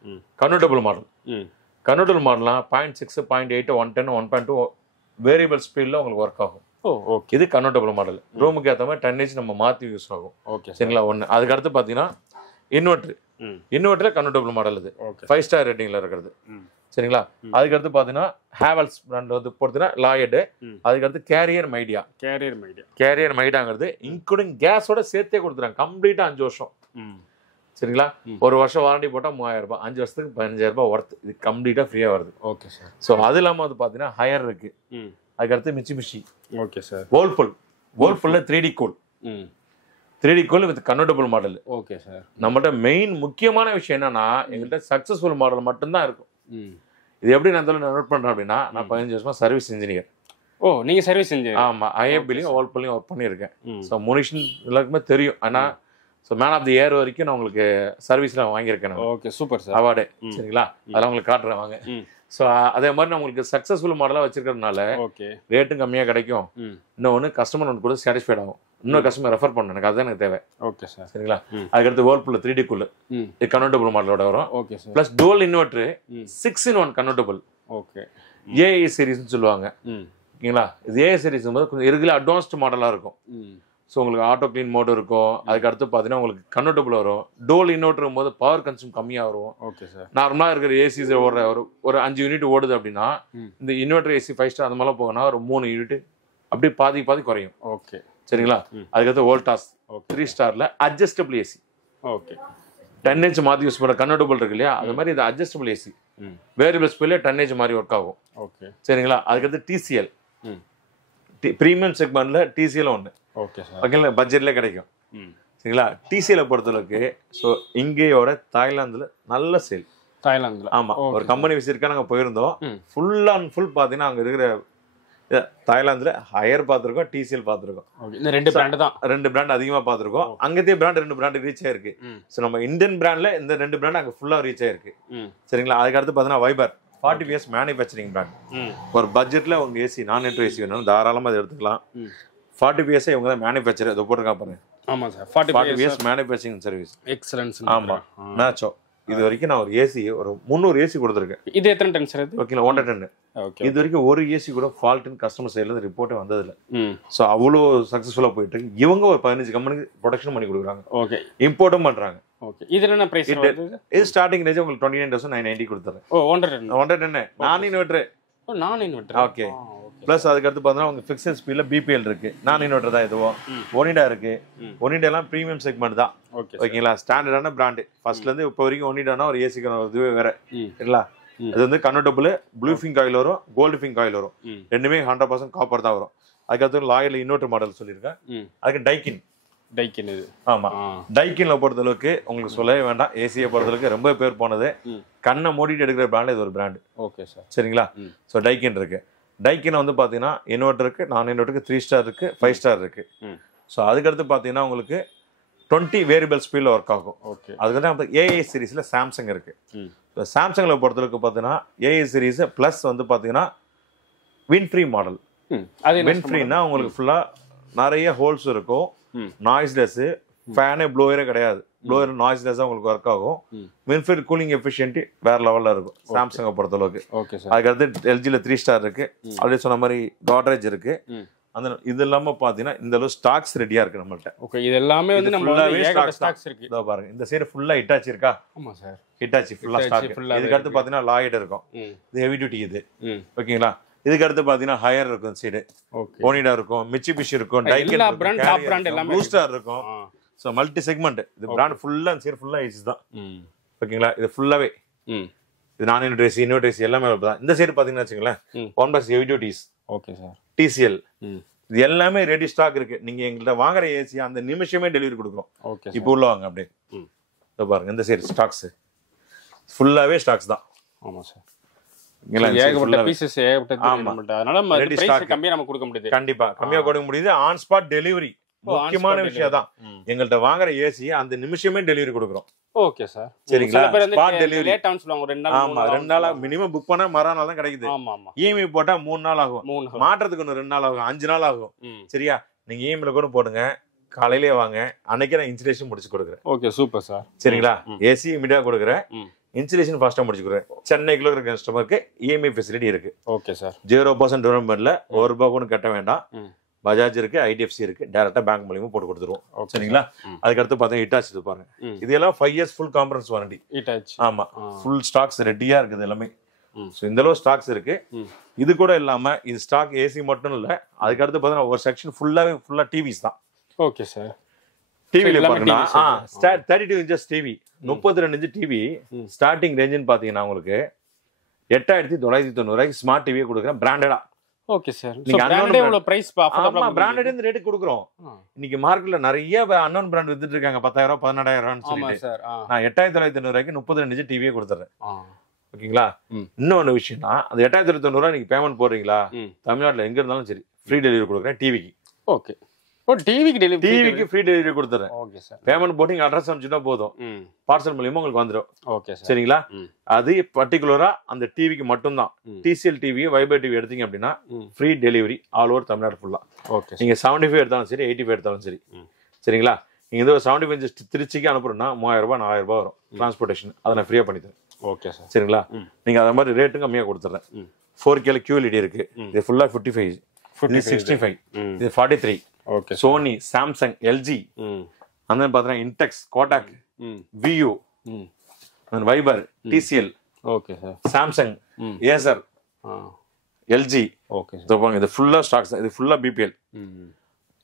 Convertible model. Convertible மாடல்லாம் 0.6 0.8 110 1.2 வேரியபிள் ஸ்பீட்ல உங்களுக்கு ஒர்க் ஆகும். ஓகே. இது கன்வெர்ட்டபிள் மாடல். ரூமுக்கு ஏற்ற மாதிரி 10 இன்ச் நம்ம மாற்றி யூஸ் ஆகும். ஓகே. சரிங்களா? ஒன்று. அதுக்கு அடுத்து பார்த்தீங்கன்னா இன்வெர்டர் கன்வெர்ட்டபிள் மாடல். இது 5 ஸ்டார் ரேட்டிங்ல இருக்கிறது. சரிங்களா? அதுக்கடுத்து பார்த்தீங்கன்னா ஹேவல்ஸ் பிராண்ட் வந்து பொறுத்தனா லாயட். அதுக்கடுத்து கேரியர் மைடாங்கிறது இன்க்ளூடிங் கேஸோட சேர்த்தே கொடுத்துறாங்க. கம்ப்ளீட்டா 5 வருஷம். சரிங்களா? ஒரு வருஷம் வாரண்டி போட்டால் 3000 ரூபாய், 5 வருஷத்துக்கு 15,000 ரூபாய் ஒர்த். இது கம்ப்ளீட்டா ஃப்ரீயா வருது. Okay sir. ஸோ அது இல்லாமல் வந்து பார்த்தீங்கன்னா ஹையர் இருக்கு. அதுக்கடுத்து மிட்சுபிஷி. Okay sir. வேர்ல்பூல்ல 3D cool. 3D cool with convertible model. Okay sir. நம்மகிட்ட மெயின் முக்கியமான விஷயம் என்னன்னா, எங்கள்கிட்ட சக்சஸ்ஃபுல் மாடல் மட்டும்தான் இருக்கும். இது எப்படி நான் நோட் பண்றேன் அப்படின்னா, நான் 15 வருஷமா சர்வீஸ் இன்ஜினியர். ஓ, நீங்க சர்வீஸ் இன்ஜினியர்? ஆமா. ஐஎஃப்பிலையும் வேர்ல்பூல்லையும் ஒர்க் பண்ணியிருக்கேன். ஸோ முனிஷன் எல்லாருக்குமே தெரியும். ஆனால் so man of the year வரைக்கும் நான் உங்களுக்கு சர்வீஸ்லாம் வாங்கியிருக்கேன். Okay, super sir. அவார்டு. சரிங்களா? அதெல்லாம் உங்களுக்கு காட்டுறேன் வாங்க. ஸோ அதே மாதிரி நான் உங்களுக்கு சக்ஸஸ்ஃபுல் மாடலாக வச்சிருக்கிறதுனால ரேட்டும் கம்மியாக கிடைக்கும். இன்னொன்று கஸ்டமர் ஒன்று கூட சாட்டிஸ்ஃபைட் ஆகும். இன்னொரு கஸ்டமர் ரெஃபர் பண்ணணும், எனக்கு அதுதான் எனக்கு தேவை. Okay sir. சரிங்களா? அதுக்கடுத்து வேர்ல்பூல் 3D கூல். இது கன்வெர்ட்டபிள் மாடலோட வரும். Okay sir. Plus dual inverter 6-in-1 convertible. Okay. AI சீரிஸ்ன்னு சொல்லுவாங்க. ஓகேங்களா? இது ஏஐ சீரிஸ் போது கொஞ்சம் இருக்குல்ல அட்வான்ஸ்டு மாடலாக இருக்கும். ஸோ உங்களுக்கு ஆட்டோ கிளீன் மோட் இருக்கும். அதுக்கு அடுத்து பார்த்தீங்கன்னா உங்களுக்கு கன்வெர்ட்டபிள் வரும். டோல் இன்வெர்டர் போது பவர் கன்சூம் கம்மியாக வரும். Okay sir. நார்மலாக இருக்கிற ஏசிஸ் ஓடுற ஒரு 5 யூனிட் ஓடுது அப்படின்னா, இந்த இன்வெர்டர் ஏசி 5 ஸ்டார் அந்த மாதிரிலாம் போகனா ஒரு 3 யூனிட் அப்படி பாதி குறையும். ஓகே. சரிங்களா? அதுக்கடுத்து வோல்டாஸ் 3 ஸ்டார்ல அட்ஜஸ்டபிள் ஏசி. ஓகே. 10 இன்ச் மாற்றி யூஸ் பண்ணுற கன்வெர்ட்டபிள் இருக்கு இல்லையா, அது மாதிரி இது அட்ஜஸ்டபிள் ஏசி. வேரியபிள் ஸ்பீட்ல 10 இன்ச் மாதிரி ஒர்க் ஆகும். ஓகே. சரிங்களா? அதுக்கடுத்து டிசிஎல் ப்ரீமியம் செக்மெண்ட்ல டிசிஎல் ஒன்று. Okay sir. ஓகேங்களா? பட்ஜெட்ல கிடைக்கும். சரிங்களா? டிசிஎல பொறுத்தளவுக்கு ஸோ இங்கேயோட தாய்லாந்துல நல்ல சேல். தாய்லாந்துல? ஆமா. ஒரு கம்பெனி விசிட்க்கா நாங்கள் போயிருந்தோம். ஃபுல் அண்ட் ஃபுல் பார்த்தீங்கன்னா அங்கே இருக்கிற தாய்லாந்துல ஹையர் பார்த்துருக்கோம், டிசிஎல் பார்த்துருக்கோம். இந்த 2 பிராண்ட் தான், 2 பிராண்ட் அதிகமா பார்த்துருக்கோம். அங்கத்தே பிராண்ட் 2 பிராண்ட் ரீச் ஆயிருக்கு. ஸோ நம்ம இந்தியன் பிராண்ட்ல இந்த 2 பிராண்ட் அங்கே ஃபுல்லா ரீச் ஆயிருக்கு. சரிங்களா. அதுக்கு அடுத்து பார்த்தீங்கன்னா வைபர் 40 இயர்ஸ் மேனுஃபேக்சரிங் பிராண்ட். ஒரு பட்ஜெட்ல உங்க ஏசி நான் நெட் ஏசி வேணும் தாராளமா அதை எடுத்துக்கலாம். 40 இயர்ஸ் இவங்க தான் மேனுஃபேக்சர் இதை போட்டுருக்கா பாருங்க. ஆமா sir, 40 years manufacturing service excellence. ஆமா மேட்சோ. இது வரைக்கும் நான் ஒரு ஏசி ஒரு 300 ஏசி கொடுத்துருக்கேன். இது எத்தனை டன் சார் இது? ஓகேங்களா, 1 டன். இது வரைக்கும் ஒரு ஏசி கூட ஃபால்ட்னு கஸ்டமர் சைட்ல இருந்து ரிப்போர்ட்டே வந்ததில்ல. ஸோ அவ்வளோ சக்ஸஸ்ஃபுல்லா போயிட்டு இருக்கு. இவங்க ஒரு 15 கம்பெனிக்கு ப்ரொடக்ஷன் பண்ணி கொடுக்குறாங்க. ஓகே, இம்போர்ட்டும் பண்றாங்க. ஓகே. இதுல என்ன பிரைஸ் வருது? இது ஸ்டார்டிங் ரேஞ்ச் உங்களுக்கு 29,990 கொடுத்துறேன். ஓ 100 டன் நான் இன்வெர்டர். ஓ நான் இன்வெர்டர். ஓகே. பிளஸ் அதுக்கு அடுத்து பார்த்தீங்கன்னா உங்க ஃபிக்ஸட் ஸ்பீட்ல பிபிஎல் இருக்கு. நான் இன்வெர்டர் தான் இதுவும். ஒனிடா இருக்கு. ஒனிடா எல்லாம் பிரீமியம் செக்மெண்ட் தான். ஓகேங்களா. ஸ்டாண்டர்டான பிராண்ட். ஃபர்ஸ்ட்ல இருந்து இப்போ வரைக்கும் ஒனிடானா ஒரு ஏசிக்கு இதுவே வேற இல்ல. இது வந்து கன்வெர்டபிள் ப்ளூ ஃபிங் காயில் வரும், கோல்டு ஃபிங் காயில் வரும். ரெண்டுமே 100% காப்பர் தான் வரும். அதுக்கடுத்து லாயர்ல இன்னொரு மாடல் சொல்லியிருக்கேன். அதுக்கு டைக்கின். டைக்கின் இது. ஆமா, டைக்கின்ல பொறுத்த அளவுக்கு உங்களுக்கு சொல்லவே வேண்டாம். ஏசியை பொறுத்த அளவுக்கு ரொம்ப பேர் போனது. கண்ணை மூடிட்டு எடுக்கிற பிராண்ட் இது ஒரு பிராண்ட். Okay sir. சரிங்களா. ஸோ டைக்கின் இருக்கு. டைக்கின் வந்து பார்த்தீங்கன்னா இன்வெர்டர் இருக்கு, நான் இன்வெர்டருக்கு 3 ஸ்டார் இருக்கு, 5 ஸ்டார் இருக்கு. ஸோ அதுக்கடுத்து பார்த்தீங்கன்னா உங்களுக்கு 20 வேரியபிள் ஸ்பீடில் ஒர்க் ஆகும். ஓகே. அதுக்கு ஏஐ சீரீஸ்ல சாம்சங் இருக்கு. சாம்சங்ல பொறுத்தளவுக்கு பார்த்தீங்கன்னா ஏஐ சீரீஸ் பிளஸ் வந்து பார்த்தீங்கன்னா வின் ஃப்ரீ மாடல். வின் ஃப்ரீனா உங்களுக்கு ஃபுல்லா நிறைய ஹோல்ஸ் இருக்கும், நாய்ஸ்லெஸ், ஃபேனே ப்ளோயரே கிடையாது. ப்ளோயர் நாய்ஸ்லெஸ்ஸாக உங்களுக்கு ஒர்க் ஆகும். வின்ஃப்ரீ கூலிங் எஃபிஷியன்ட்டி வேற லெவலில் இருக்கும் சாம்சங்கை பொறுத்தளவுக்கு. Okay sir. அதுக்கடுத்து எல்ஜியில் 3 ஸ்டார் இருக்கு. அப்படியே சொன்ன மாதிரி காட்ரேஜ் இருக்கு. அந்த இது இல்லாம பாத்தீங்கன்னா இந்த அளவு ஸ்டாக்ஸ் ரெடியா இருக்கு நம்மள்ட்ட. ஓகே, இது எல்லாமே வந்து நம்ம ஸ்டாக்ஸ் இருக்கு. இதோ பாருங்க, இந்த சைடு ஃபுல்லா ஹிட்டாச்சி இருக்கா? ஆமா சார், ஹிட்டாச்சி ஃபுல்லா ஸ்டாக். இதுக்கு அடுத்து பாத்தீங்கன்னா லாய்ட் இருக்கும். இது ஹெவி டியூட்டி இது. ஓகேங்களா. இதுக்கு அடுத்து பாத்தீங்கன்னா ஹையர் இருக்கும் சைடு. ஓகே. ஓனிடா இருக்கும், மிட்சுபிஷி இருக்கும், டைக்கின் இருக்கும், டாப் பிராண்ட் எல்லாமே, ப்ளூ ஸ்டார் இருக்கும். So multi segment. இது பிராண்ட் ஃபுல்லா சைடு ஃபுல்லா ஏசி தான். ஓகேங்களா. இது ஃபுல்லாவே இது நான் இன்வெர்டர் எல்லாமே தான். இந்த சைடு பாத்தீங்கன்னா வச்சுங்களேன், OnePlus heavy duties. Okay sir. TCL இது எல்லாமே ரெடி ஸ்டாக் இருக்கு. நீங்க எங்கள்கிட்ட வாங்குற ஏசி அந்த நிமிஷமே டெலிவரி கொடுக்குறோம். ஓகே. இப்போ உள்ள வாங்க அப்படியே. இதோ பாருங்க, இந்த சைடு ஸ்டாக்ஸ் ஃபுல்லாவே ஸ்டாக்ஸ் தான். ஆமா சார். ஏகப்பட்ட பீசஸ் ஏகப்பட்ட நம்மள்ட்ட. அதனால பிரைஸ் கம்மியா நம்ம கொடுக்க முடியுது. கண்டிப்பா கம்மியா கொடுக்க முடியுது. ஆன் ஸ்பாட் டெலிவரி முக்கியமான விஷயம் தான். எங்கள்கிட்ட வாங்குற ஏசி அந்த நிமிஷமே டெலிவரி கொடுக்குறோம். Okay sir. சரிங்களா. ஸ்பாட் டெலிவரி லேட் ஆன் சொல்லுவாங்க. 2 நாள். ஆமா, 2 நாளா மினிமம் புக் பண்ணா மறுநாள் தான் கிடைக்குது. ஆமா ஆமா. இஎம்ஐ போட்டா 3 நாள் ஆகும். மாற்றத்துக்கு இன்னும் 2 நாள் ஆகும், 5 நாள் ஆகும். சரியா. நீங்க இஎம்ஐல கூட போடுங்க, காலையிலே வாங்க, அன்னைக்கு நான் இன்ஸ்டலேஷன் முடிச்சு கொடுக்குறேன். Okay super sir. சரிங்களா. ஏசி இமிடியா கொடுக்குறேன், இன்ஸ்டலேஷன் ஃபாஸ்டா முடிச்சு கொடுக்குறேன். சென்னைக்குள்ள இருக்கிற கஸ்டமருக்கு இஎம்ஐ ஃபெசிலிட்டி இருக்கு. Okay sir. 0% டவுன் பேமெண்ட்ல ₹1 கூட கட்ட வேண்டாம். பஜாஜ் இருக்கு, ஐடிஎஃப்சி இருக்கு, டைரக்டா பேங்க் மூலமா போட்டு கொடுத்துருவோம். சரிங்களா. அதுக்கு அடுத்து பாத்தீங்கன்னா ஹிட்டாச்சி இது பாருங்க. இதெல்லாம் 5 இயர்ஸ் ஃபுல் காம்பரன்ஸ் வாரண்டி. ஹிட்டாச்சி. ஆமா, ஃபுல் ஸ்டாக்ஸ் ரெடியா இருக்குது எல்லாமே. சோ இந்த அளவு ஸ்டாக்ஸ் இருக்கு. இது கூட இல்லாம இது ஸ்டாக் ஏசி மட்டும் இல்ல, அதுக்கு அடுத்து பாத்தீங்கன்னா ஒரு செக்ஷன் ஃபுல்லா டிவிஸ் தான். Okay sir. டிவில பாருங்க, 32 inches TV, 32 inch TV starting ரேஞ்சுன்னு பாத்தீங்கன்னா உங்களுக்கு 8,990 ஸ்மார்ட் டிவியே கொடுக்குறேன் பிராண்டடா. Okay sir. நீங்க பிராண்டட் எவ்வளவு பிரைஸ் ஆமா பிராண்டட் இந்த ரேட் கொடுக்குறோம். இன்னைக்கு மார்க்கெட்ல நிறைய அன்னோன் பிராண்ட் வித்துட்டு இருக்காங்க 10,000 14,000 சொல்லிட்டு. நான் 8,990 32 இன்ச் டிவியே கொடுத்துறேன். ஓகேங்களா. இன்னொன்னு விஷயம்னா அந்த 8,990 நீங்க பேமெண்ட் போடுறீங்களா, தமிழ்நாட்டுல எங்க இருந்தாலும் சரி ஃப்ரீ டெலிவரி கொடுக்குறேன் டிவிக்கு. ஓகே. ஓ டிவிக்கு ஃப்ரீ டெலிவரி கொடுத்துறேன். Okay sir. பேமெண்ட் போட்டிங் அட்ரஸ் அனுப்பிச்சுட்டா போதும், பார்சல் மூலமா உங்களுக்கு வந்துடும். Okay sir. சரிங்களா. அது பர்டிகுலரா அந்த டிவிக்கு மட்டும் தான். டிசிஎல் டிவி, வைபர் டிவி எடுத்தீங்க அப்படின்னா free delivery all over Tamil Nadu ஃபுல்லா. ஓகே. நீங்க 75 எடுத்தாலும் சரி, 85 எடுத்தாலும் சரி. சரிங்களா. நீங்க இந்த 75 திருச்சிக்கு அனுப்புறோம்னா ₹3,000 4,000 வரும் டிரான்ஸ்போர்டேஷன். அதை நான் ஃப்ரீயா பண்ணி தரேன். Okay sir. சரிங்களா. நீங்க அத மாதிரி ரேட்டும் கம்மியா கொடுத்துறேன். 4K QLED இருக்கு. இது ஃபுல்லா 55, இது 65, இது 43. ஓகே. சோனி, சாம்சங், எல்ஜி, அந்த பாத்தீங்கன்னா index, Kotak, view, wiper, TCL. Okay sir. Samsung, Acer, LG. Okay sir. இது ஃபுல்லா ஸ்டாக்ஸ். இது ஃபுல்லா பிபிஎல்.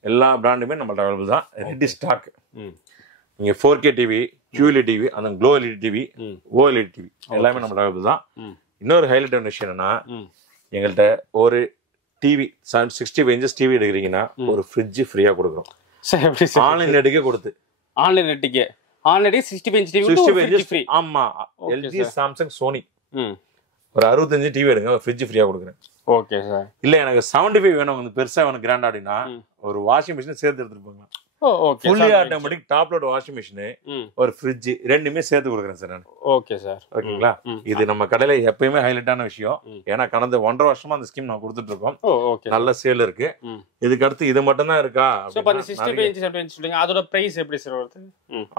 எல்லா பிராண்டுமே நம்மள்ட்ட அவைலபிள் தான், ரெடி ஸ்டாக். நீங்க 4K டிவி, QLED டிவி, அந்த glow LED TV, OLED TV எல்லாமே நம்மள்ட்ட அவைலபிள் தான். இன்னொரு ஹைலைட்டான விஷயம் என்னன்னா, எங்கள்கிட்ட ஒரு டிவி 65 இன்ச்சஸ் டிவி எடுக்கிறீங்கன்னா ஒரு ஃப்ரிட்ஜ் ஃப்ரீயா கொடுக்குறோம். ஆன்லைன் நெட்டுக்கே கொடுத்து. ஆன்லைன் நெட்டுக்கே ஆல்ரெடி 65 இன்ச் டிவி ஃப்ரீ. ஆமா. எல்ஜி, சாம்சங், சோனி ஒரு 65 டிவி எடுங்க, ஒரு ஃப்ரிட்ஜ் ஃப்ரீயா கொடுக்குறேன். Okay sir. இல்ல எனக்கு 75 வேணும், வந்து பெருசா வேணும் கிராண்ட் அப்படின்னா ஒரு வாஷிங் மிஷின் சேர்த்து எடுத்துட்டு போங்க. Okay. Fully automatic top load washing machine, ஒரு ஃப்ரிட்ஜ், ரெண்டுமே சேர்த்து கொடுக்குறேன் சார் நான். Okay sir. ஓகேங்களா? இது நம்ம கடையில எப்பயுமே ஹைலைட்டான விஷயம். ஏன்னா கடந்த 1.5 வருஷமா அந்த ஸ்கீம் நான் கொடுத்துட்டு இருக்கோம். நல்ல சேல் இருக்கு. இதுக்கு அடுத்து இது மட்டும் தான் இருக்கா? சோ அப்ப 65 இன்ச் 70 இன்ச் சொல்றீங்க, அதோட பிரைஸ் எப்படி சார் வருது?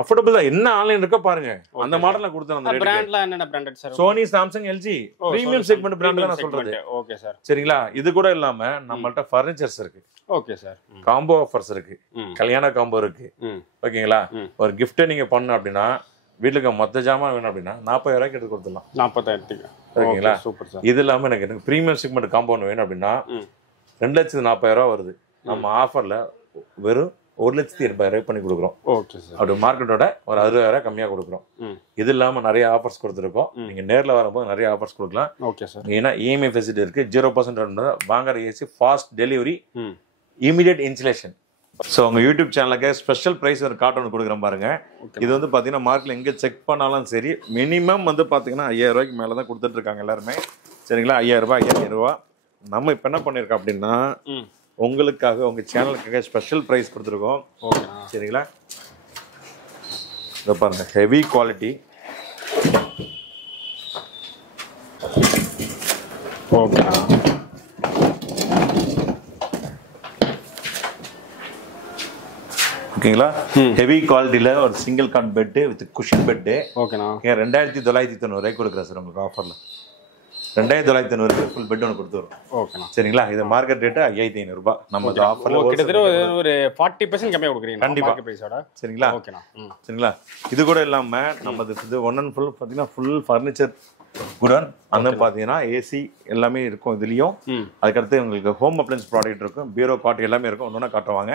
அஃபோர்டபிள் தான். என்ன ஆன்லைன் இருக்கோ பாருங்க, அந்த மாடல்ல கொடுத்தேன். அந்த பிராண்ட்ல என்னென்ன branded sir? Sony, Samsung, LG premium segment brand தான் நான் சொல்றது. Okay sir. சரிங்களா? இது கூட இல்லாம நம்மள்ட்ட ஃபர்னிச்சர்ஸ் இருக்கு. Okay sir. காம்போ ஆஃபர்ஸ் இருக்கு, கல்யாண காம்போ இருக்கு. ஓகேங்களா? ஒரு gift நீங்க பண்ண அப்படின்னா வீட்டுக்கு மொத்த ஜாமான் வேணும் அப்படின்னா 40,000 ரூபாய்க்கு எடுத்து கொடுத்துடலாம். 40,000. ஓகேங்களா? Super sir. இது இல்லாம எனக்கு பிரீமியம் செக்மெண்ட் காம்பவுண்ட் வேணும் அப்படின்னா 2,40,000 ரூபாய் வருது. நம்ம ஆஃபர்ல வெறும் 1,80,000 பண்ணி கொடுக்குறோம். Okay sir. அப்படி மார்க்கெட்டோட ஒரு 60,000 கம்மியா கொடுக்குறோம். இது இல்லாம நிறைய ஆஃபர்ஸ் கொடுத்துருக்கோம். நீங்க நேர்ல வரும்போது நிறைய ஆஃபர்ஸ் கொடுக்கலாம். Okay sir. ஏன்னா இஎம்ஐ ஃபெசிலிட்டி இருக்கு, 0% வாங்குற AC, fast delivery, immediate installation. So உங்க யூடியூப் சேனலுக்கு ஸ்பெஷல் ப்ரைஸ் ஒரு கார்டு ஒன்று கொடுக்குறேன் பாருங்க. இது வந்து பார்த்தீங்கன்னா மார்க்கெட்ல எங்கே செக் பண்ணாலும் சரி மினிமம் வந்து பார்த்தீங்கன்னா 5,000 ரூபாய்க்கு மேலே தான் கொடுத்துட்டு இருக்காங்க எல்லாருமே. சரிங்களா? 5,000 ரூபாய், 5,000 ரூபா. நம்ம இப்போ என்ன பண்ணியிருக்கோம் அப்படின்னா உங்களுக்காக உங்க சேனலுக்காக ஸ்பெஷல் ப்ரைஸ் கொடுத்துருக்கோம். சரிங்களா? இதை பாருங்க, ஹெவி குவாலிட்டி. ஓகே. ஓகேங்களா? ஹெவி குவாலிட்டியில ஒரு single cot bed with cushion bed. ஓகேண்ணா. 2,990 கொடுக்குறேன் சார் உங்களுக்கு ஆஃபர்ல. 2,990 ஃபுல் பெட் ஒன்று கொடுத்துரும். ஓகேண்ணா. சரிங்களா? இது மார்க்கெட் ரேட்டு 5,500 ரூபாய். நம்ம ஆஃபர்ல கிட்டத்தட்ட ஒரு 40% கம்மியா கொடுக்குறீங்க கண்டிப்பா பிரைஸோட. சரிங்களா? ஓகேண்ணா. சரிங்களா? இது கூட இல்லாம நம்ம இது ஒன் அண்ட் ஃபுல் பார்த்தீங்கன்னா ஃபுல் ஃபர்னிச்சர் குடன். அந்த பார்த்தீங்கன்னா ஏசி எல்லாமே இருக்கும் இதுலயும். அதுக்கடுத்து உங்களுக்கு ஹோம் அப்ளையன்ஸ் ப்ராடக்ட் இருக்கும், பீரோ, காட் எல்லாமே இருக்கும். ஒன்னொன்னா காட்டுவாங்க.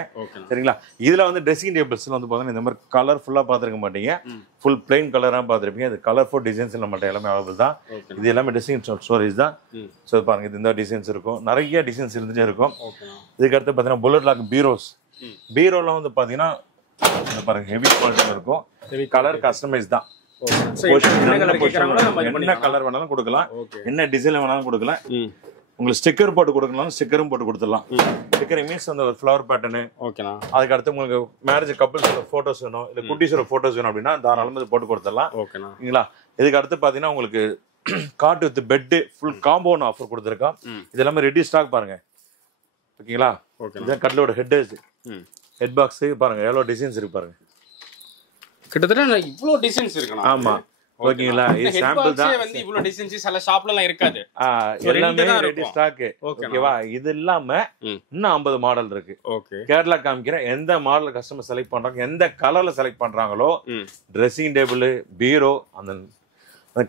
சரிங்களா? இதுல வந்து ட்ரெஸ்ஸிங் டேபிள்ஸ்ல வந்து பார்த்தீங்கன்னா இந்த மாதிரி கலர்ஃபுல்லா பார்த்துருக்க மாட்டீங்க, ஃபுல் பிளைன் கலரா பார்த்துருப்பீங்க. இது கலர்ஃபுல் டிசைன்ஸ் நம்மகிட்ட எல்லாமே அவைலபிள் தான். இது எல்லாமே ட்ரெஸ்ஸிங் ஸ்டோரேஜ் தான். ஸோ பாருங்க, இது இந்த டிசைன்ஸ் இருக்கும், நிறைய டிசைன்ஸ் இருந்துட்டே இருக்கும். இதுக்கடுத்து பார்த்தீங்கன்னா புல்லட் லாக் பீரோஸ். பீரோல வந்து பார்த்தீங்கன்னா பாருங்க ஹெவி குவாலிட்டியில் இருக்கும். கலர் கஸ்டமைஸ் தான். என்ன கலர் வேணாலும் கொடுக்கலாம், என்ன டிசைன் வேணாலும் கொடுக்கலாம். உங்களுக்கு ஸ்டிக்கர் போட்டு கொடுக்கணும், ஸ்டிக்கரும் போட்டு கொடுத்துடலாம். ஸ்டிக்கர் மீன்ஸ் அந்த ஒரு ஃப்ளவர் பேட்டர்னு. ஓகேண்ணா. அதுக்கு அடுத்து உங்களுக்கு மேரேஜ் கப்பிள்ஸோட போட்டோஸ் வேணும், இல்ல குட்டீஸோட போட்டோஸ் வேணும் அப்படின்னா தாராளமா இது போட்டு கொடுத்துடலாம். ஓகேங்களா? இதுக்கு அடுத்து பாத்தீங்கன்னா உங்களுக்கு cot with bed full compound offer கொடுத்துருக்கோம். இது எல்லாமே ரெடி ஸ்டாக் பாருங்க. ஓகேங்களா? இதுதான் கட்லோட ஹெட் பாக்ஸ் பாருங்க, எவ்வளவு டிசைன்ஸ் இருக்கு பாருங்க. கிட்டத்தட்ட இவ்ளோ டிசைன்ஸ் இருக்குண்ணா. ஆமா. ஓகேங்களா? இது சாம்பிள் தான். வந்து இவ்ளோ டிசைன்ஸ் சில ஷாப்ல எல்லாம் இருக்காது. எல்லாமே ரெடி ஸ்டாக். ஓகேவா? இது இல்லாம இன்னும் 50 மாடல் இருக்கு. ஓகே. கேரளா காமிக்கிறேன். எந்த மாடல் கஸ்டமர் செலக்ட் பண்றாங்க, எந்த கலர்ல செலக்ட் பண்றாங்களோ, ட்ரெஸ்ஸிங் டேபிள், பீரோ, அந்த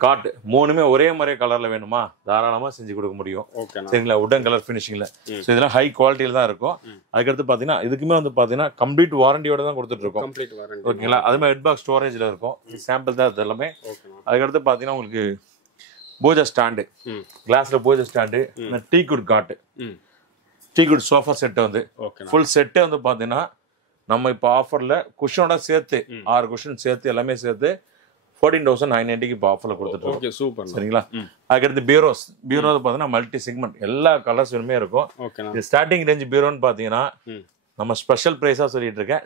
காட் மூணுமே ஒரே மாதிரி கலர்ல வேணுமா தாராளமா செஞ்சு கொடுக்க முடியும். சரிங்களா? உடன் கலர் பினிஷிங்ல. ஸோ இதெல்லாம் ஹை குவாலிட்டியில தான் இருக்கும். அதுக்கடுத்து பாத்தீங்கன்னா இதுக்குமே வந்து பாத்தீங்கன்னா கம்ப்ளீட் வாரண்டியோட தான் கொடுத்துட்டு இருக்கோம். ஓகேங்களா? அது மாதிரி ஹெட் பாக்ஸ் ஸ்டோரேஜ்ல இருக்கும். சாம்பிள் தான் இது எல்லாமே. அதுக்கடுத்து பாத்தீங்கன்னா உங்களுக்கு பூஜா ஸ்டாண்டு, கிளாஸ்ல பூஜா ஸ்டாண்டு, டீ குட் காட்டு, டீ குட் சோஃபா செட் வந்து ஃபுல் செட்டே வந்து பாத்தீங்கன்னா நம்ம இப்போ ஆஃபர்ல குஷனோட சேர்த்து 6 குஷன் சேர்த்து எல்லாமே சேர்த்து 14,990 இப்போ ஆஃபர்ல கொடுத்துட்டு. Okay, super. சரிங்களா? அதுக்கடுத்து பீரோஸ். பீரோ பார்த்தீங்கன்னா மல்டி செக்மெண்ட், எல்லா கலர்ஸ் வேணுமே இருக்கும். இது ஸ்டார்டிங் ரேஞ்ச் பீரோன்னு பாத்தீங்கன்னா நம்ம ஸ்பெஷல் பிரைஸா சொல்லிட்டு இருக்கேன்,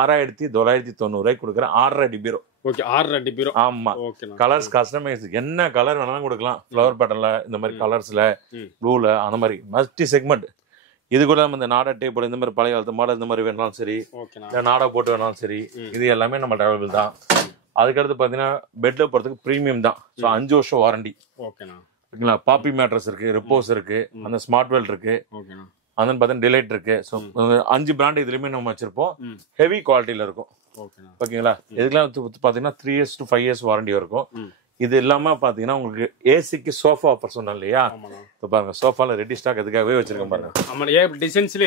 6,990 ரூபாய்க்கு கொடுக்குறேன். 6 அடி பீரோ. ஓகே, 6 அடி பீரோ. ஆமா. கலர்ஸ் கஸ்டமைஸ், என்ன கலர் வேணாலும் கொடுக்கலாம். ஃப்ளவர் பேட்டர்ன்ல, இந்த மாதிரி கலர்ஸ்ல, ப்ளூல, அந்த மாதிரி மல்டி செக்மெண்ட். இது கூட நம்ம இந்த நாடா டேபிள், இந்த மாதிரி பழைய காலத்து மாடல், இந்த மாதிரி வேணாலும் சரி, நாடா போட்டு வேணாலும் சரி, இது எல்லாமே நம்ம அவைலபிள் தான். அதுக்கடுத்து பாத்தீங்கன்னா பெட்ல போறதுக்கு பிரீமியம் தான். ஸோ 5 வருஷம் வாரண்டி. ஓகேங்களா? பாப்பி மேட்ரஸ் இருக்கு, ரிப்போஸ் இருக்கு, அந்த ஸ்மார்ட் வெல் இருக்கு, அந்த பார்த்தீங்கன்னா டிலைட் இருக்கு. ஸோ 5 பிராண்ட் இதுலயுமே நம்ம வச்சிருப்போம். ஹெவி குவாலிட்டியில இருக்கும். ஓகேங்களா? இதுக்கெல்லாம் பாத்தீங்கன்னா 3 years to 5 years வாரண்டி இருக்கும். இது இல்லாம பாத்தீங்கன்னா உங்களுக்கு ஏசிக்கு சோஃபா ஆஃபர் சொன்னோம் இல்லையா? பாருங்க, சோஃபால ரெடி ஸ்டாக் அதுக்காகவே வச்சிருக்கோம் பாருங்க. டிசைன்ஸ்ல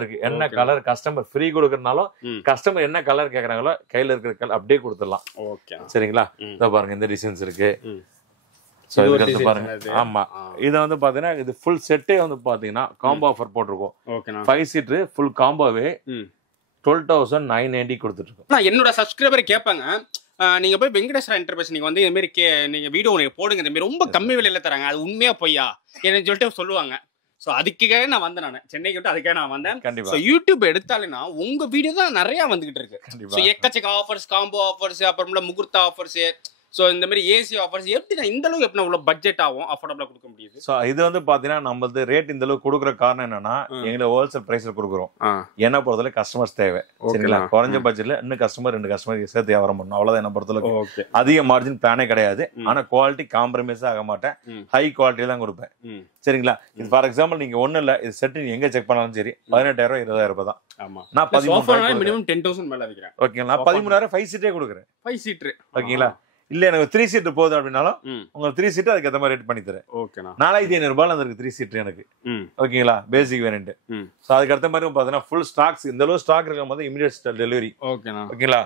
இருக்கு. என்ன கலர் கஸ்டமர் ஃப்ரீ கொடுக்கறனாலும் கஸ்டமர் என்ன கலர் கேக்குறாங்களோ கையில இருக்கிற கலர் அப்படியே கொடுத்துடலாம். சரிங்களா? இத பாருங்க, இந்த டிசைன்ஸ் இருக்கு. பாருங்க. ஆமா, இத வந்து பாத்தீங்கன்னா இது ஃபுல் செட்டே வந்து பாத்தீங்கன்னா காம்போ ஆஃபர் போட்டிருக்கோம். 5 சீட்டர் ஃபுல் காம்போவே 12,990 கொடுத்துட்டு இருக்கோம். என்னோட சப்ஸ்கிரைபர் கேட்பாங்க, நீங்க போய் வெங்கடேஸ்வரா என்டர்பிரைஸ் நீங்க வந்து இந்த மாதிரி நீங்க வீடியோ போடுங்க, இந்த மாதிரி ரொம்ப கம்மி விலையில தராங்க, அது உண்மையா பொய்யா என்ன சொல்லிட்டு சொல்லுவாங்க. ஸோ அதுக்காக நான் வந்தேன், நான் சென்னைக்கு விட்டு அதுக்காக நான் வந்தேன். ஸோ யூடியூப் எடுத்தாலேன்னா உங்க வீடியோ தான் நிறைய வந்துகிட்டு இருக்கு. ஸோ எக்கச்சக்க ஆஃபர்ஸ், காம்போ ஆஃபர்ஸ், அப்புறமேல முகூர்த்த ஆஃபர்ஸ், ஸோ இந்த மாதிரி ஏசி ஆஃபர்ஸ் எப்படி இந்த அளவுக்கு எப்படி இவ்வளோ பட்ஜெட் ஆகும் அஃபோர்டபுளாக கொடுக்க முடியுது? ஸோ இது வந்து பார்த்தீங்கன்னா நம்மளது ரேட் இந்த அளவுக்கு கொடுக்குற காரணம் என்னன்னா எங்களை ஹோல்சேல் ப்ரைஸில் கொடுக்குறோம். என்ன பொறுத்தவரை கஸ்டமர்ஸ் தேவை, சரிங்களா? குறைஞ்ச பட்ஜெட்ல இன்னும் கஸ்டமர் 2 கஸ்டமர் சேர்த்து வியாபாரம் பண்ணணும், அவ்வளோதான். என்ன பொறுத்தளவுக்கு அதிக மார்ஜின் பிளானே கிடையாது. ஆனால் குவாலிட்டி காம்ப்ரமைஸ் ஆக மாட்டேன், ஹை குவாலிட்டியில தான் கொடுப்பேன், சரிங்களா? இது ஃபார் எக்ஸாம்பிள் நீங்க ஒன்றும் இல்லை, இது செட் நீங்க எங்க செக் பண்ணாலும் சரி 18,000 20,000 தான். நான் 13,000 மினிமம் 10,000 மேல வைக்கிறேன். ஓகேங்களா? நான் 13,000 5 சீட்டே கொடுக்குறேன். 5 சீட்டர் ஓகேங்களா? இல்ல எனக்கு 3 சீட் போகுது அப்படின்னாலும் உங்களுக்கு 3 சீட் அதுக்கு ஏற்ற மாதிரி ரேட் பண்ணி தரேன். 4,500 அந்த 3 சீட் எனக்கு. ஓகேங்களா? பேசிக் வேரியன்ட். ஸோ அதுக்கு அடுத்த மாதிரி பார்த்தீங்கன்னா ஃபுல் ஸ்டாக்ஸ், இந்த அளவு ஸ்டாக் இருக்கும் போது இமீடியட் டெலிவரி. ஓகேங்களா?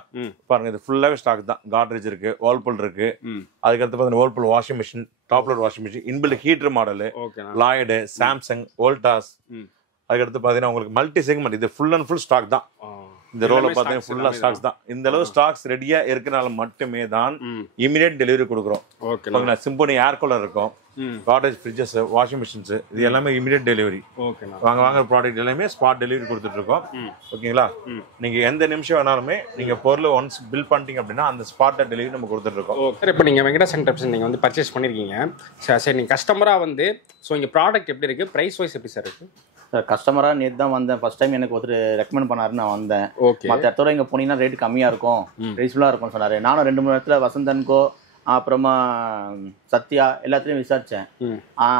பாருங்க, இது ஃபுல்லாவே ஸ்டாக் தான். காட்ரேஜ் இருக்கு, வால்பூல் இருக்கு, அதுக்கடுத்து பார்த்தீங்கன்னா Whirlpool washing machine, top load washing machine, inbuilt heater model, Lloyd, Samsung, Voltas. அதுக்கடுத்து பார்த்தீங்கன்னா உங்களுக்கு மல்டி செக்மெண்ட், இது ஃபுல் அண்ட் ஃபுல் ஸ்டாக் தான். இந்த ரோல பாத்தீங்கன்னா ஃபுல்லா ஸ்டாக்ஸ் தான். இந்த அளவு ஸ்டாக்ஸ் ரெடியா இருக்கனால மட்டுமே தான் இமிடியேட் டெலிவரி கொடுக்குறோம். ஓகேங்களா? சிம்போனி ஏர் கூலர் இருக்கும், காட்டேஜ் ஃப்ரிட்ஜஸ், வாஷிங் மிஷின்ஸ், இது எல்லாமே இமிடியேட் டெலிவரி. வாங்குற ப்ராடக்ட் எல்லாமே ஸ்பாட் டெலிவரி கொடுத்துட்டு இருக்கோம். ஓகேங்களா? நீங்க எந்த நிமிஷம் வேணாலுமே நீங்க பொருள் ஒன்ஸ் பில் பண்ணிட்டீங்க அப்படின்னா அந்த ஸ்பாட் டெலிவரி நம்ம கொடுத்துட்டு இருக்கோம். இப்போ நீங்க வெங்கடேஷ் என்டர்பிரைஸ் நீங்க வந்து பர்ச்சேஸ் பண்ணிருக்கீங்க, சரி நீங்க கஸ்டமரா வந்து ஸோ இங்க ப்ராடக்ட் எப்படி இருக்கு, பிரைஸ் வைஸ் எப்படி சார் இருக்கு? சார் கஸ்டமராக நேற்று தான் வந்தேன். ஃபர்ஸ்ட் டைம் எனக்கு ஒருத்தர் ரெக்கமெண்ட் பண்ணாரு, நான் வந்தேன். மற்ற இடத்தோட இங்கே போனீங்கன்னா ரேட் கம்மியாக இருக்கும், ப்ரைஸ்ஃபுல்லாக இருக்கும்னு சொன்னார். நானும் 2-3 இடத்துல வசந்தன்கோ அப்புறமா சத்யா எல்லாத்துலேயும் விசாரித்தேன்.